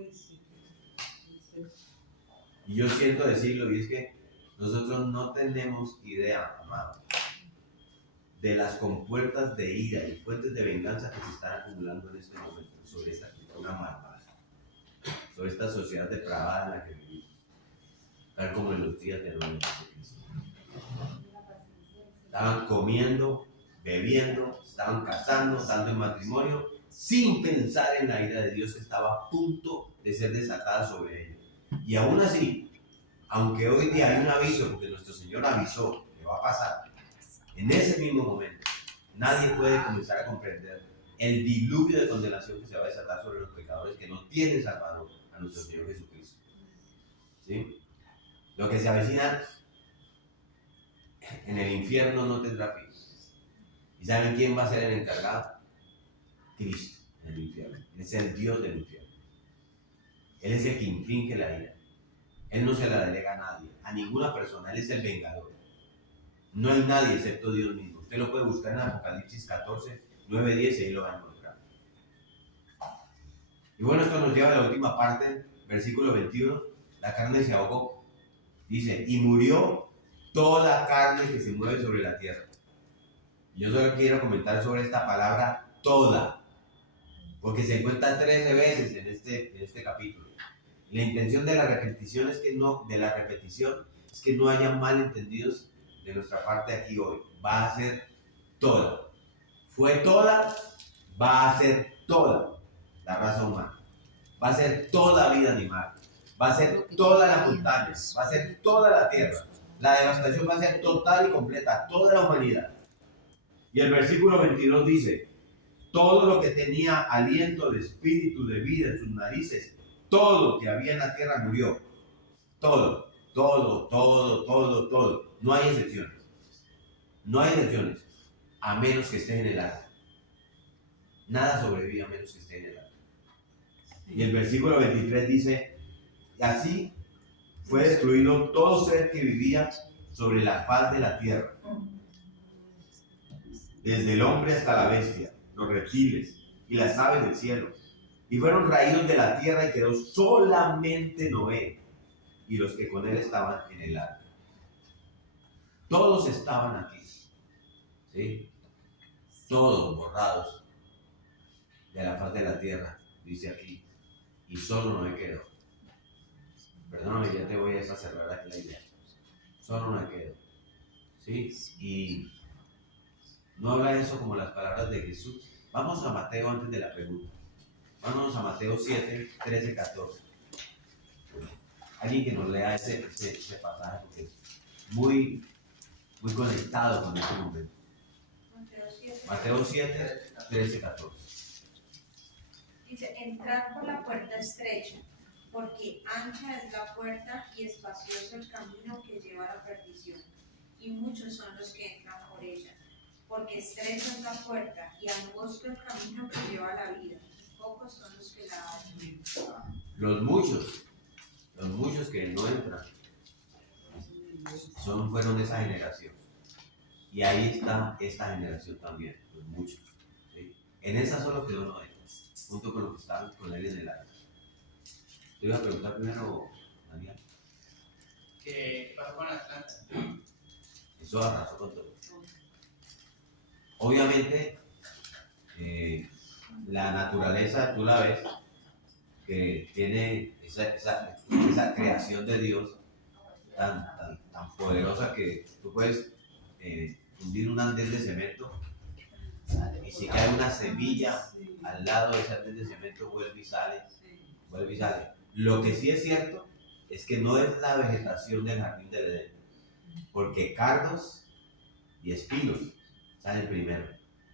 Y yo siento decirlo, y es que nosotros no tenemos idea, amados, de las compuertas de ira y fuentes de venganza que se están acumulando en este momento sobre esta cultura malvada, sobre esta sociedad depravada en la que vivimos, tal como en los días de Noé de Jesucristo. Estaban comiendo, bebiendo, estaban casando, dando en matrimonio, sin pensar en la ira de Dios que estaba a punto de ser desatada sobre ellos. Y aún así, aunque hoy día hay un aviso, porque nuestro Señor avisó que va a pasar, en ese mismo momento, nadie puede comenzar a comprender el diluvio de condenación que se va a desatar sobre los pecadores que no tienen salvador a nuestro Señor Jesucristo. ¿Sí? Lo que se avecina en el infierno no tendrá fin. ¿Y saben quién va a ser el encargado? Cristo en el infierno. Él es el Dios del infierno. Él es el que infringe la ira. Él no se la delega a nadie, a ninguna persona. Él es el vengador. No hay nadie excepto Dios mismo. Usted lo puede buscar en Apocalipsis 14, 9, 10 y ahí lo va a encontrar. Y bueno, esto nos lleva a la última parte, versículo 21. La carne se ahogó. Dice, y murió toda carne que se mueve sobre la tierra. Y yo solo quiero comentar sobre esta palabra toda, porque se encuentra 13 veces en este capítulo. La intención de la repetición es que no haya malentendidos de nuestra parte aquí hoy. Va a ser toda. Fue toda, va a ser toda la raza humana. Va a ser toda vida animal. Va a ser toda la montaña. Va a ser toda la tierra. La devastación va a ser total y completa. Toda la humanidad. Y el versículo 22 dice, todo lo que tenía aliento de espíritu de vida en sus narices, todo lo que había en la tierra murió. Todo. No hay excepciones. No hay excepciones. A menos que esté en el arca. Nada sobrevive a menos que esté en el arca. Y el versículo 23 dice, así fue destruido todo ser que vivía sobre la faz de la tierra. Desde el hombre hasta la bestia, los reptiles y las aves del cielo. Y fueron raídos de la tierra y quedó solamente Noé y los que con él estaban en el arca. Todos estaban aquí, ¿sí? Todos borrados de la faz de la tierra, dice aquí. Y solo Noé quedó. Perdóname, ya te voy a cerrar aquí la idea. Solo Noé quedó, ¿sí? Y no habla eso como las palabras de Jesús. Vamos a Mateo antes de la pregunta. Vámonos a Mateo 7, 13, 14. Alguien que nos lea ese pasaje porque es muy conectado con este momento. Mateo 7, 13, 14. Dice, entrad por la puerta estrecha, porque ancha es la puerta y espacioso el camino que lleva a la perdición, y muchos son los que entran por ella. Porque estrecha es la puerta y angosto el camino que lleva a la vida, y pocos son los que la hallan. Los muchos que no entran, fueron de esa generación. Y ahí está esta generación también, los muchos. ¿Sí? En esa solo quedó Noé, junto con los que estaban con él en el arca. Te iba a preguntar primero, Daniel. ¿Qué pasó con Atlanta? Eso arrasó con todo. Obviamente, la naturaleza, tú la ves, que tiene esa creación de Dios tan poderosa que tú puedes hundir un andén de cemento y si cae una semilla al lado de ese andén de cemento vuelve y sale. Lo que sí es cierto es que no es la vegetación del jardín del Edén, porque cardos y espinos salen primero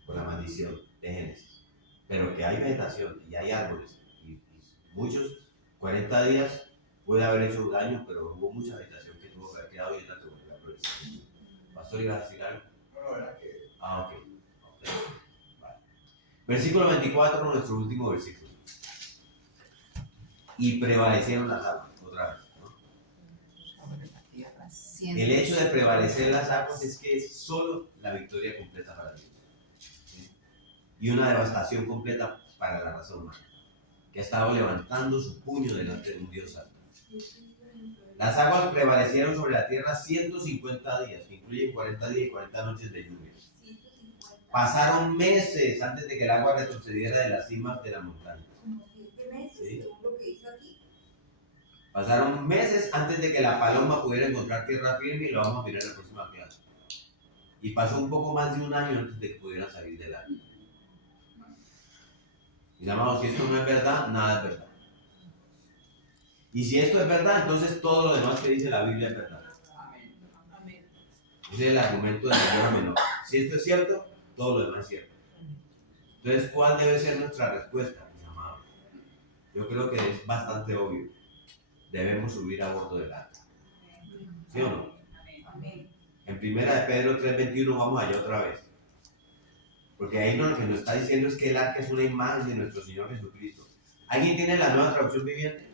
por la maldición de Génesis, pero que hay vegetación y hay árboles y muchos, 40 días puede haber hecho daño, pero hubo mucha vegetación que tuvo que haber quedado y otra tuvo que haber florecido. Pastor, ¿ibas a decir algo? No, era que Ok. Vale. Versículo 24, nuestro último versículo. Y prevalecieron las aguas, otra vez, ¿no? El hecho de prevalecer las aguas es que es solo la victoria completa para Dios, ¿sí? Y una devastación completa para la raza humana, que ha estado levantando su puño delante de un Dios santo. Las aguas prevalecieron sobre la tierra 150 días, que incluyen 40 días y 40 noches de lluvia. Pasaron meses antes de que el agua retrocediera de las cimas de la montaña. Como 7 meses, Sí. según lo que hizo aquí. Pasaron meses antes de que la paloma pudiera encontrar tierra firme y lo vamos a mirar en la próxima clase. Y pasó un poco más de un año antes de que pudieran salir del agua. Mis amados, si esto no es verdad, nada es verdad. Y si esto es verdad, entonces todo lo demás que dice la Biblia es verdad. Ese es el argumento de mayor a menor. Si esto es cierto, todo lo demás es cierto. Entonces, ¿cuál debe ser nuestra respuesta, mis amados? Yo creo que es bastante obvio. Debemos subir a bordo del arca. ¿Sí o no? En 1 de Pedro 3:21 vamos allá otra vez. Porque ahí lo que nos está diciendo es que el arca es una imagen de nuestro Señor Jesucristo. ¿Alguien tiene la nueva traducción viviente?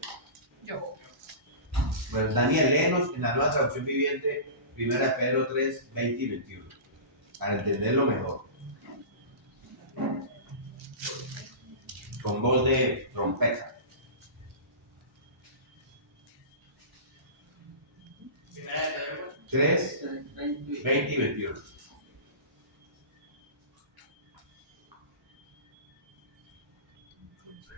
Yo. Bueno, Daniel, léenos en la nueva traducción viviente 1 de Pedro 3:20 y 21. Para entenderlo mejor. Con voz de trompeta. 3, 20 y 21.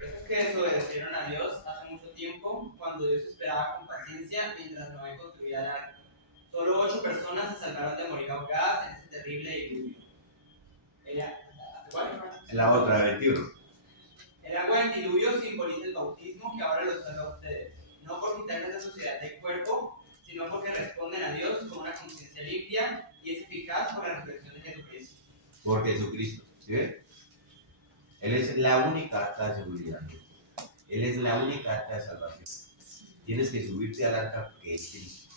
Esos que desobedecieron a Dios hace mucho tiempo, cuando Dios esperaba con paciencia mientras Noé construía el arca. Solo 8 personas se salvaron de morir ahogadas en ese terrible diluvio. La otra, 21. El agua del diluvio simboliza el bautismo que ahora los salva a ustedes, no por quitarles la suciedad del cuerpo, sino porque responden a Dios con una conciencia limpia y es eficaz por la resurrección de Jesucristo. Por Jesucristo. ¿Sí ven? Él es la única arca de seguridad. Él es la única arca de salvación. Tienes que subirte al arca que es Cristo.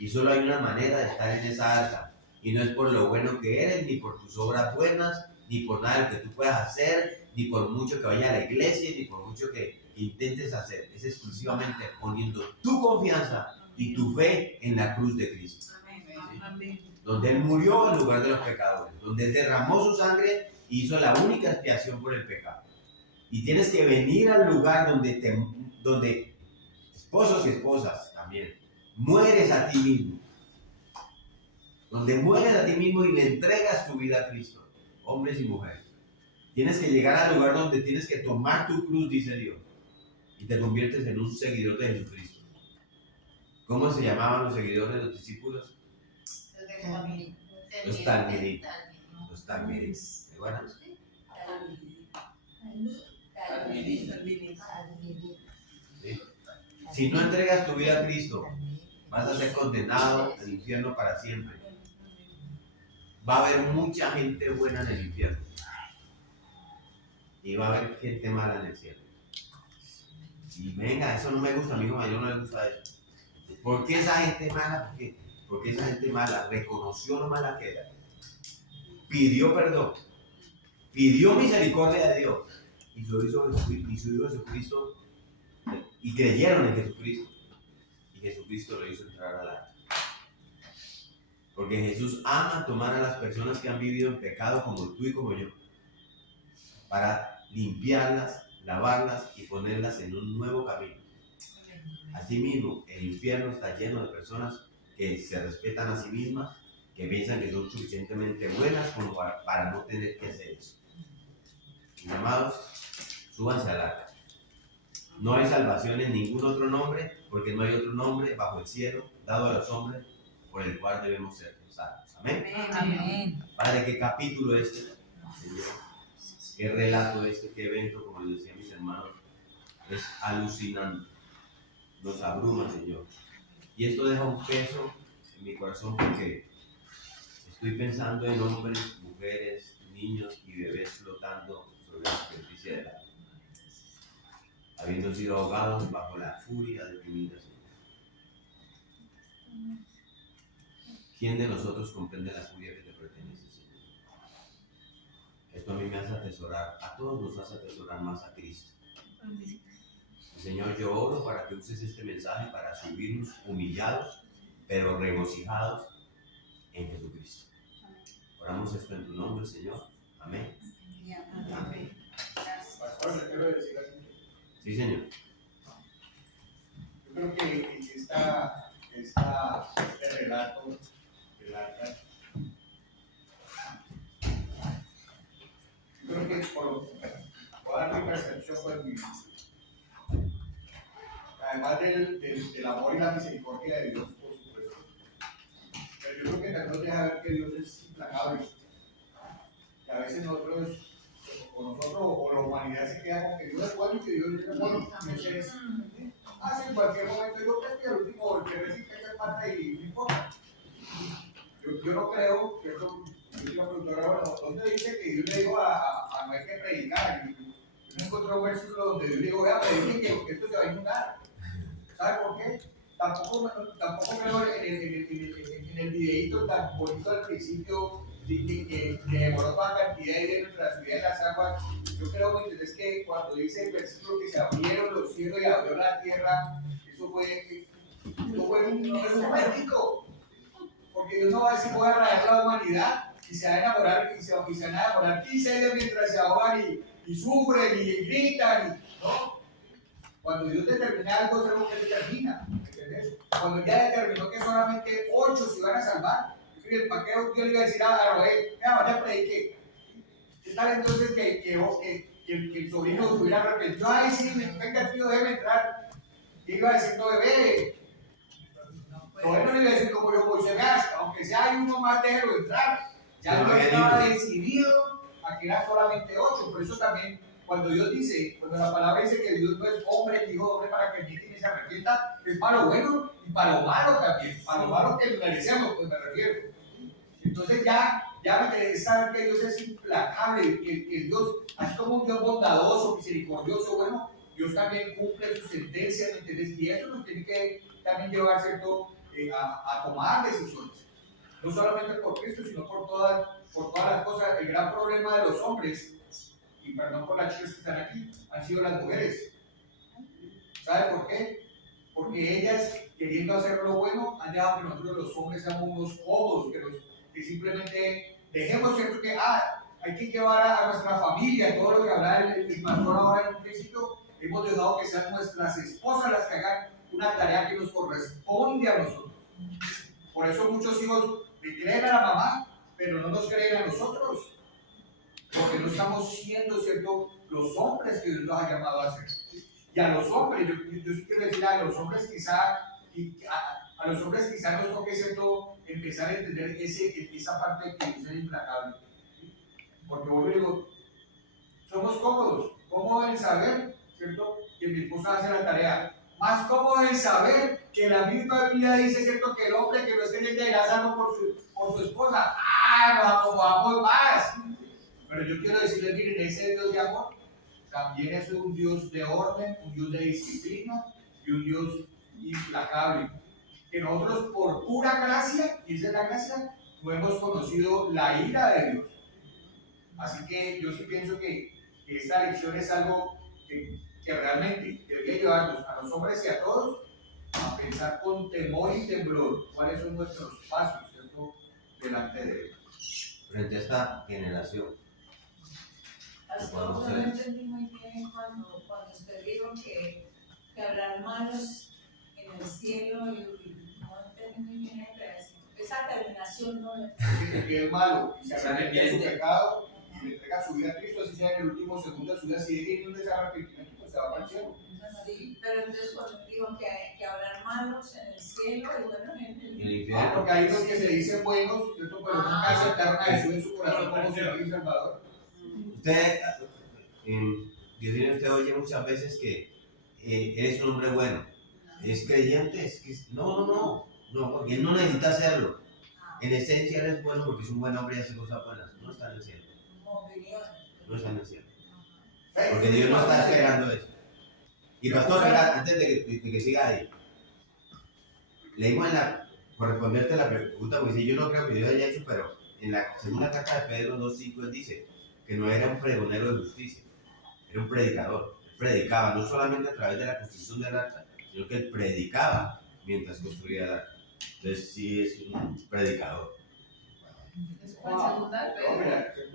Y solo hay una manera de estar en esa arca. Y no es por lo bueno que eres, ni por tus obras buenas, ni por nada que tú puedas hacer, ni por mucho que vayas a la iglesia, ni por mucho que intentes hacer. Es exclusivamente poniendo tu confianza y tu fe en la cruz de Cristo. ¿Sí? Donde Él murió en lugar de los pecadores. Donde Él derramó su sangre y hizo la única expiación por el pecado. Y tienes que venir al lugar donde esposos y esposas también, mueres a ti mismo. Donde mueres a ti mismo y le entregas tu vida a Cristo, hombres y mujeres. Tienes que llegar al lugar donde tienes que tomar tu cruz, dice Dios, y te conviertes en un seguidor de Jesucristo. ¿Cómo se llamaban los seguidores de los discípulos? Los talmidim. Los talmidim. ¿Me acuerdan? ¿Sí? Si no entregas tu vida a Cristo, vas a ser condenado al infierno para siempre. Va a haber mucha gente buena en el infierno y va a haber gente mala en el cielo. Y venga, eso no me gusta, a mi hijo mayor no le gusta eso. ¿Por qué esa gente mala? Porque esa gente mala reconoció lo mala que era, pidió perdón, pidió misericordia de Dios y su Hijo Jesucristo, y creyeron en Jesucristo, y Jesucristo lo hizo entrar al arca. Porque Jesús ama tomar a las personas que han vivido en pecado como tú y como yo, para limpiarlas, lavarlas y ponerlas en un nuevo camino. Asimismo, el infierno está lleno de personas que se respetan a sí mismas que piensan que son suficientemente buenas como para no tener que hacer eso. Mis amados, súbanse al arca. No hay salvación en ningún otro nombre, porque no hay otro nombre bajo el cielo dado a los hombres por el cual debemos ser salvos. Amén. Amén. Padre, ¿qué capítulo este, Señor? ¿Qué relato este? ¿Qué evento? Como les decía mis hermanos, es alucinante. Nos abruma, Señor. Y esto deja un peso en mi corazón porque estoy pensando en hombres, mujeres, niños y bebés flotando sobre la superficie del agua, habiendo sido ahogados bajo la furia de tu ira, Señor. ¿Quién de nosotros comprende la furia que te pertenece, Señor? Esto a mí me hace atesorar, a todos nos hace atesorar más a Cristo. Señor, yo oro para que uses este mensaje para subirnos humillados, pero regocijados en Jesucristo. Oramos esto en tu nombre, Señor. Amén. Amén. Gracias. Pastor, le quiero decir aquí. Sí, Señor. Yo creo que este relato del arca, yo creo que voy a dar mi percepción por mi, además del amor y la misericordia de Dios, por supuesto. Pero yo creo que también nos deja ver que Dios es implacable. Y a veces nosotros o la humanidad se queda con que Dios es bueno y que Dios es bueno. Entonces, sí, en cualquier momento yo creo que el último golpe recita esa parte y no importa. Yo no creo, ¿cierto? Yo quiero preguntar ahora, ¿dónde dice que Dios le dijo a no hay que predicar? Yo no encontré un versículo donde Dios le dijo, vea, prediquen que esto se va a inundar. ¿Sabe por qué? Tampoco creo en el videíto tan bonito al principio que demoró toda cantidad de dinero tras subir en las aguas. Yo creo que es que cuando dice el versículo que se abrieron los cielos y abrió la tierra, eso fue un momentico. Porque Dios no va a decir voy a rayar la humanidad y se va a enamorar y se van a enamorar 15 años mientras se ahogan y sufren y gritan, ¿no? Cuando Dios determina algo, es algo que determina, ¿entendés? Cuando ya determinó que solamente 8 se iban a salvar, ¿para qué Dios le iba a decir a Noé, vaya a predique? ¿Qué tal entonces que el sobrino se hubiera arrepentido? Ay, sí, venga tío, déjeme entrar. ¿Qué iba a decir no bebé? Noé no le iba a decir como yo, Moisés, aunque sea hay uno más, déjelo entrar. Ya no estaba decidido a que era solamente 8, por eso también cuando la palabra dice que Dios no es hombre, ni hijo de hombre para que ni se arrepienta, es para lo bueno y para lo malo también, para lo malo que merecemos, pues me refiero. Entonces ya me interesa saber que Dios es implacable, que Dios, así como un Dios bondadoso, misericordioso, bueno, Dios también cumple sus sentencias, ¿me entiendes? Y eso nos tiene que también llevar, ¿cierto?, a tomar decisiones. No solamente por Cristo, sino por todas las cosas. El gran problema de los hombres, y perdón por las chicas que están aquí, han sido las mujeres. ¿Sabe por qué? Porque ellas, queriendo hacer lo bueno, han dejado que nosotros los hombres seamos unos cómodos, que simplemente dejemos cierto que hay que llevar a nuestra familia, todo lo que hablaba el pastor ahora en un principio, hemos dejado que sean nuestras esposas las que hagan una tarea que nos corresponde a nosotros. Por eso muchos hijos le creen a la mamá, pero no nos creen a nosotros, porque no estamos siendo, ¿cierto?, los hombres que Dios nos ha llamado a ser. Y a los hombres, yo sí quiero decir, a los hombres quizá nos toque, ¿cierto?, empezar a entender esa parte que es implacable. Porque vuelvo y digo, somos cómodos en saber, ¿cierto?, que mi esposa hace la tarea. Más cómodo en saber que la misma Biblia dice, ¿cierto?, que el hombre que no es creyente irá salvo por su esposa. Nos acomodamos más. Pero yo quiero decirles, miren, ese Dios de amor también es un Dios de orden, un Dios de disciplina y un Dios implacable. Que nosotros por pura gracia, y esa es la gracia, no hemos conocido la ira de Dios. Así que yo sí pienso que esta lección es algo que realmente debería llevarnos a los hombres y a todos a pensar con temor y temblor cuáles son nuestros pasos, ¿cierto?, delante de Él. Frente a esta generación. No entendí muy bien cuando usted dijo que habrán malos en el cielo y no entendí muy bien el reacción. Es esa terminación no le... Que es malo, y se arrepiente de su pecado, y le entrega su vida a Cristo, así sea en el último segundo de su vida, si es que no se arrepentimiento, pues se va para el cielo. Sí, pero entonces cuando digo que habrán malos en el cielo y buenos en el El infierno. Porque hay los que se dicen buenos, ¿cierto? Pero nunca aceptaron a Jesús en su corazón como Señor y Salvador. Usted, Dios mío, usted oye muchas veces que eres un hombre bueno. ¿Es creyente? Es que, no, porque él no necesita hacerlo. En esencia él es bueno porque es un buen hombre y hace cosas buenas. No está en el cielo. No está en el cielo. Porque Dios no está esperando eso. Y pastor, mira, antes de que siga ahí, leímos por responderte la pregunta, porque si yo no creo que Dios haya hecho, pero en la segunda carta de Pedro 2.5 él dice que no era un pregonero de justicia, era un predicador. Él predicaba no solamente a través de la construcción del arca, sino que él predicaba mientras construía el arca. Entonces sí es un predicador.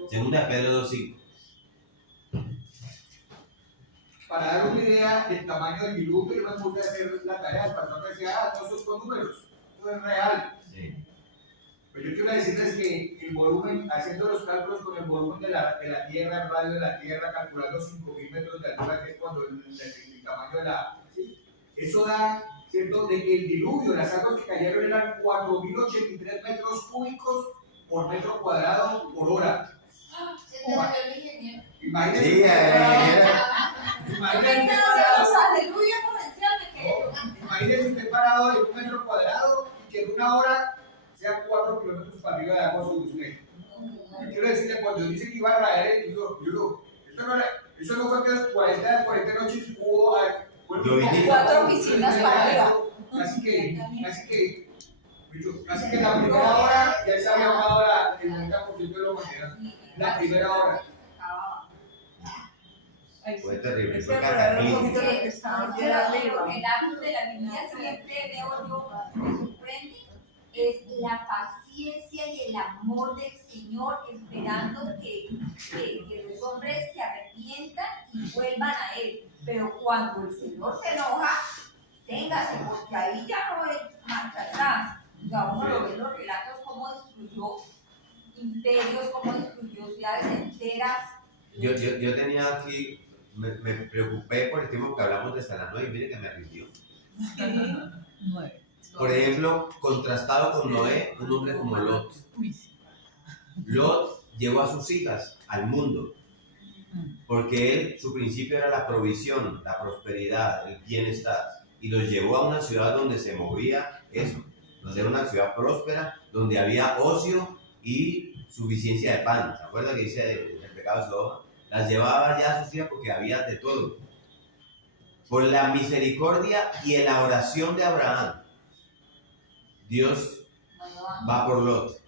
Segunda de Pedro 2.5. Para dar una idea del tamaño del diluvio, yo me puse a hacer la tarea del pastor que decía, no, eso son números, eso es real. Sí. Pero yo quiero decirles que el volumen, haciendo los cálculos con el volumen de la Tierra, el radio de la Tierra, calculando 5.000 metros de altura, que es cuando el tamaño de la... ¿sí? Eso da, ¿cierto?, de que el diluvio, las aguas que cayeron eran 4.083 metros cúbicos por metro cuadrado por hora. Se te volvió el ingeniero. Imagínense. Sí, Imagínense aleluya potencial de que imagínense usted parado en 1 metro cuadrado y que en una hora sean 4 kilómetros para arriba de agua sobre usted. Yo quiero decirle, cuando dice que iba a raer, eso no fue que 40 noches hubo 4 piscinas para arriba. Así que en la primera hora ya se había ahogado el 90% de la humanidad. La primera hora. Fue terrible, fue Pero cataclismo. el acto de la Biblia siempre veo yo, me sorprende, es la paciencia y el amor del Señor esperando que los hombres se arrepientan y vuelvan a Él. Pero cuando el Señor se enoja, téngase, porque ahí ya no hay marcha atrás. O sea, uno lo ve en los relatos cómo destruyó imperios, cómo destruyó ciudades enteras. Yo tenía aquí, me preocupé por el tiempo que hablamos de Salanó y mire que me rindió. Por ejemplo, contrastado con Noé, un hombre como Lot. Lot llevó a sus hijas al mundo, porque él, su principio era la provisión, la prosperidad, el bienestar, y los llevó a una ciudad donde se movía eso, donde era una ciudad próspera, donde había ocio y suficiencia de pan. ¿Se acuerdan que dice el pecado de Sodoma? Las llevaba ya a sus hijas porque había de todo. Por la misericordia y en la oración de Abraham, Dios va por Lot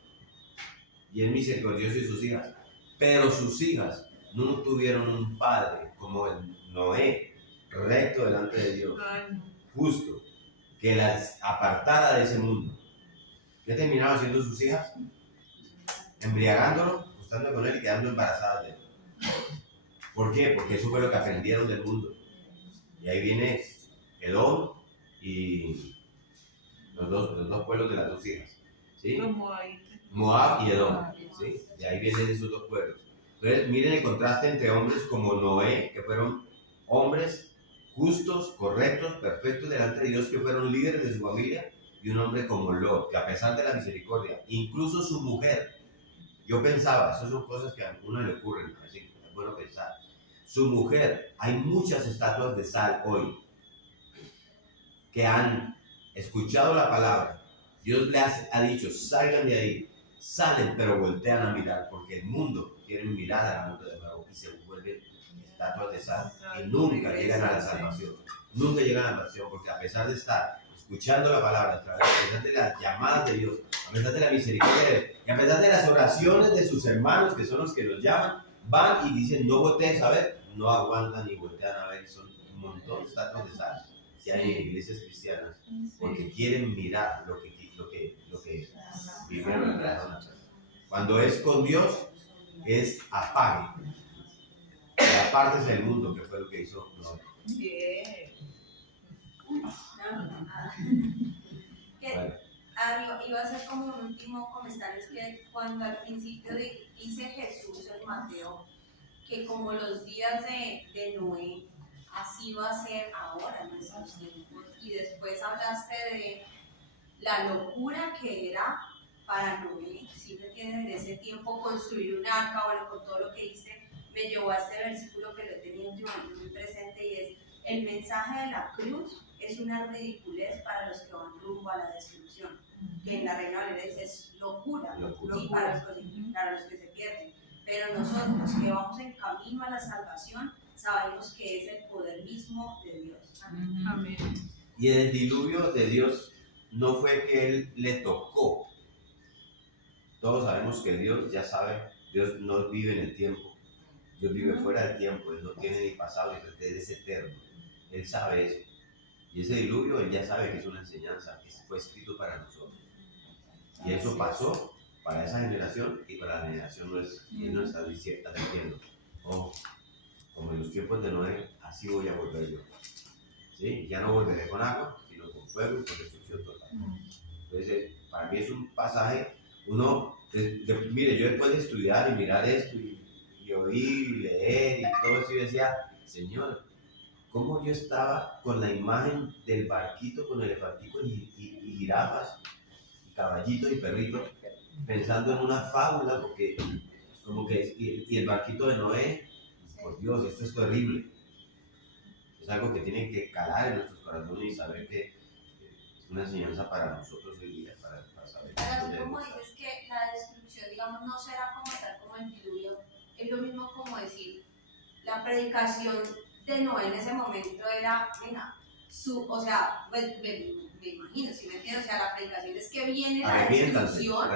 y es misericordioso y sus hijas, pero sus hijas no tuvieron un padre como el Noé, recto delante de Dios, justo, que las apartara de ese mundo. ¿Qué terminaron haciendo sus hijas? Embriagándolo, estando con él y quedando embarazadas de él. ¿Por qué? Porque eso fue lo que aprendieron del mundo. Y ahí viene Edom y los dos pueblos de las dos hijas, ¿sí? Moab y Edom, ¿sí? Y ahí vienen esos dos pueblos. Entonces, miren el contraste entre hombres como Noé, que fueron hombres justos, correctos, perfectos delante de Dios, que fueron líderes de su familia, y un hombre como Lot, que a pesar de la misericordia, incluso su mujer, yo pensaba, esas son cosas que a uno le ocurren, así que es bueno pensar. Su mujer, hay muchas estatuas de sal hoy que han escuchado la palabra. Dios les ha dicho, salgan de ahí, salen, pero voltean a mirar, porque el mundo quiere mirar al mundo de nuevo y se vuelven estatuas de sal y nunca llegan a la salvación. Nunca llegan a la salvación, porque a pesar de estar escuchando la palabra, a pesar de las llamadas de Dios, a pesar de la misericordia de Dios, y a pesar de las oraciones de sus hermanos, que son los que los llaman, van y dicen, no voltees a ver, no aguantan ni voltean a ver, son un montón de estatuas de sal que hay en iglesias cristianas, porque quieren mirar lo que vivieron en la zona. Cuando es con Dios, es apague, y apártese del mundo, que fue lo que hizo Noé. Que Bueno. Iba a ser como un último comentario, es que cuando al principio dice Jesús en Mateo, que como los días de Noé, así va a ser ahora en nuestros tiempos. Y después hablaste de la locura que era para Noé, si me entienden, en ese tiempo construir un arca, bueno, con todo lo que hice, me llevó a este versículo que lo he tenido últimamente muy presente y es: el mensaje de la cruz es una ridiculez para los que van rumbo a la destrucción, que en la Reina Valera es locura, ¿sí? Para los que se pierden. Pero nosotros que vamos en camino a la salvación, sabemos que es el poder mismo de Dios. Amén. Y el diluvio de Dios no fue que Él le tocó. Todos sabemos que Dios ya sabe, Dios no vive en el tiempo. Dios vive fuera del tiempo, Él no tiene ni pasado ni presente, Él es eterno. Él sabe eso. Y ese diluvio Él ya sabe que es una enseñanza, que fue escrito para nosotros. Y eso pasó para esa generación y para la generación nuestra. Y Él nos está diciendo, oh, como en los tiempos de Noé, así voy a volver yo. ¿Sí? Ya no volveré con agua, sino con fuego y con destrucción total. Entonces, para mí es un pasaje, mire, yo después de estudiar y mirar esto y oír y leer y todo eso, yo decía, Señor, ¿cómo yo estaba con la imagen del barquito con elefanticos y jirafas, y caballitos y perritos, pensando en una fábula, porque como que, y el barquito de Noé, por Dios, esto es terrible. Es algo que tiene que calar en nuestros corazones y saber que es una enseñanza para nosotros hoy día, para saber. Pero así como dices que la destrucción, digamos, no será como tal como el diluvio, es lo mismo como decir, la predicación de Noé en ese momento era, venga, o sea, me imagino, si me entiendes, o sea, la predicación es que viene la destrucción,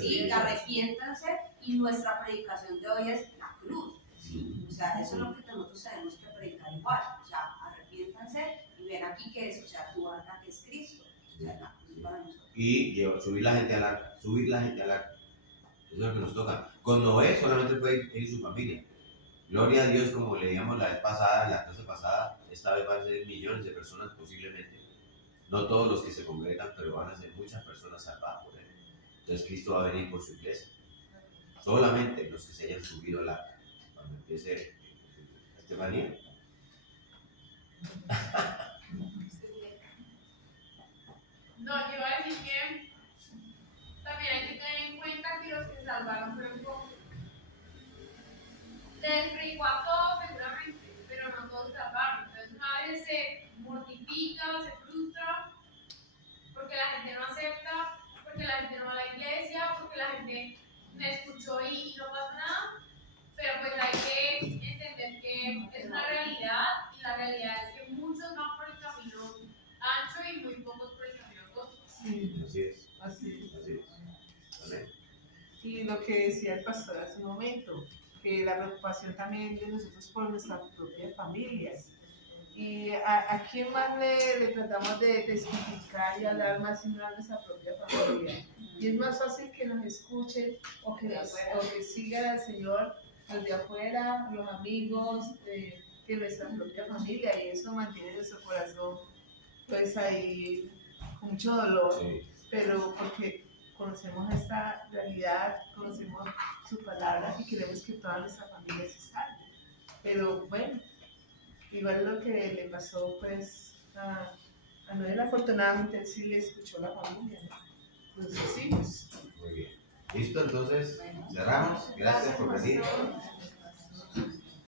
sí, arrepiéntanse, y nuestra predicación de hoy es la cruz. O sea, eso es lo que nosotros tenemos que predicar igual, o sea, arrepiéntanse y ven aquí que es, o sea, tu arca que es Cristo, o sea, la cruz para nosotros. Y subir la gente al arca, eso es lo que nos toca. Con Noé solamente fue él y su familia. Gloria a Dios, como leíamos la vez pasada, en la clase pasada, esta vez van a ser millones de personas posiblemente. No todos los que se congregan, pero van a ser muchas personas salvadas por él. Entonces Cristo va a venir por su iglesia. Solamente los que se hayan subido al arca. Cuando empiece Estefanía. No, yo iba a decir que también hay que tener en cuenta que los que salvaron fueron pocos. Les predicó a todos seguramente, pero no todos salvaron. Entonces una vez se mortifica, se frustra, porque la gente no acepta, porque la gente no va a la iglesia, porque la gente me escuchó y no pasa nada. Pero pues hay que entender que es una realidad, y la realidad es que muchos van por el camino ancho y muy pocos por el camino corto. Sí, Así es. así es. Así es. Amén. Y lo que decía el pastor hace un momento, que la preocupación también de nosotros por nuestras propias familias. Y a quién más le tratamos de testificar y hablar más sino a nuestra propia familia. Y es más fácil que nos escuchen o que sigan al Señor los de afuera, los amigos, que nuestra propia familia, y eso mantiene nuestro corazón pues ahí con mucho dolor, Sí. pero porque conocemos esta realidad, conocemos su palabra y queremos que toda nuestra familia se salve. Pero bueno, igual lo que le pasó pues a Noel, afortunadamente él sí le escuchó la familia, ¿no? Entonces sí, pues. Muy bien. ¿Listo? Entonces, cerramos. Gracias por venir.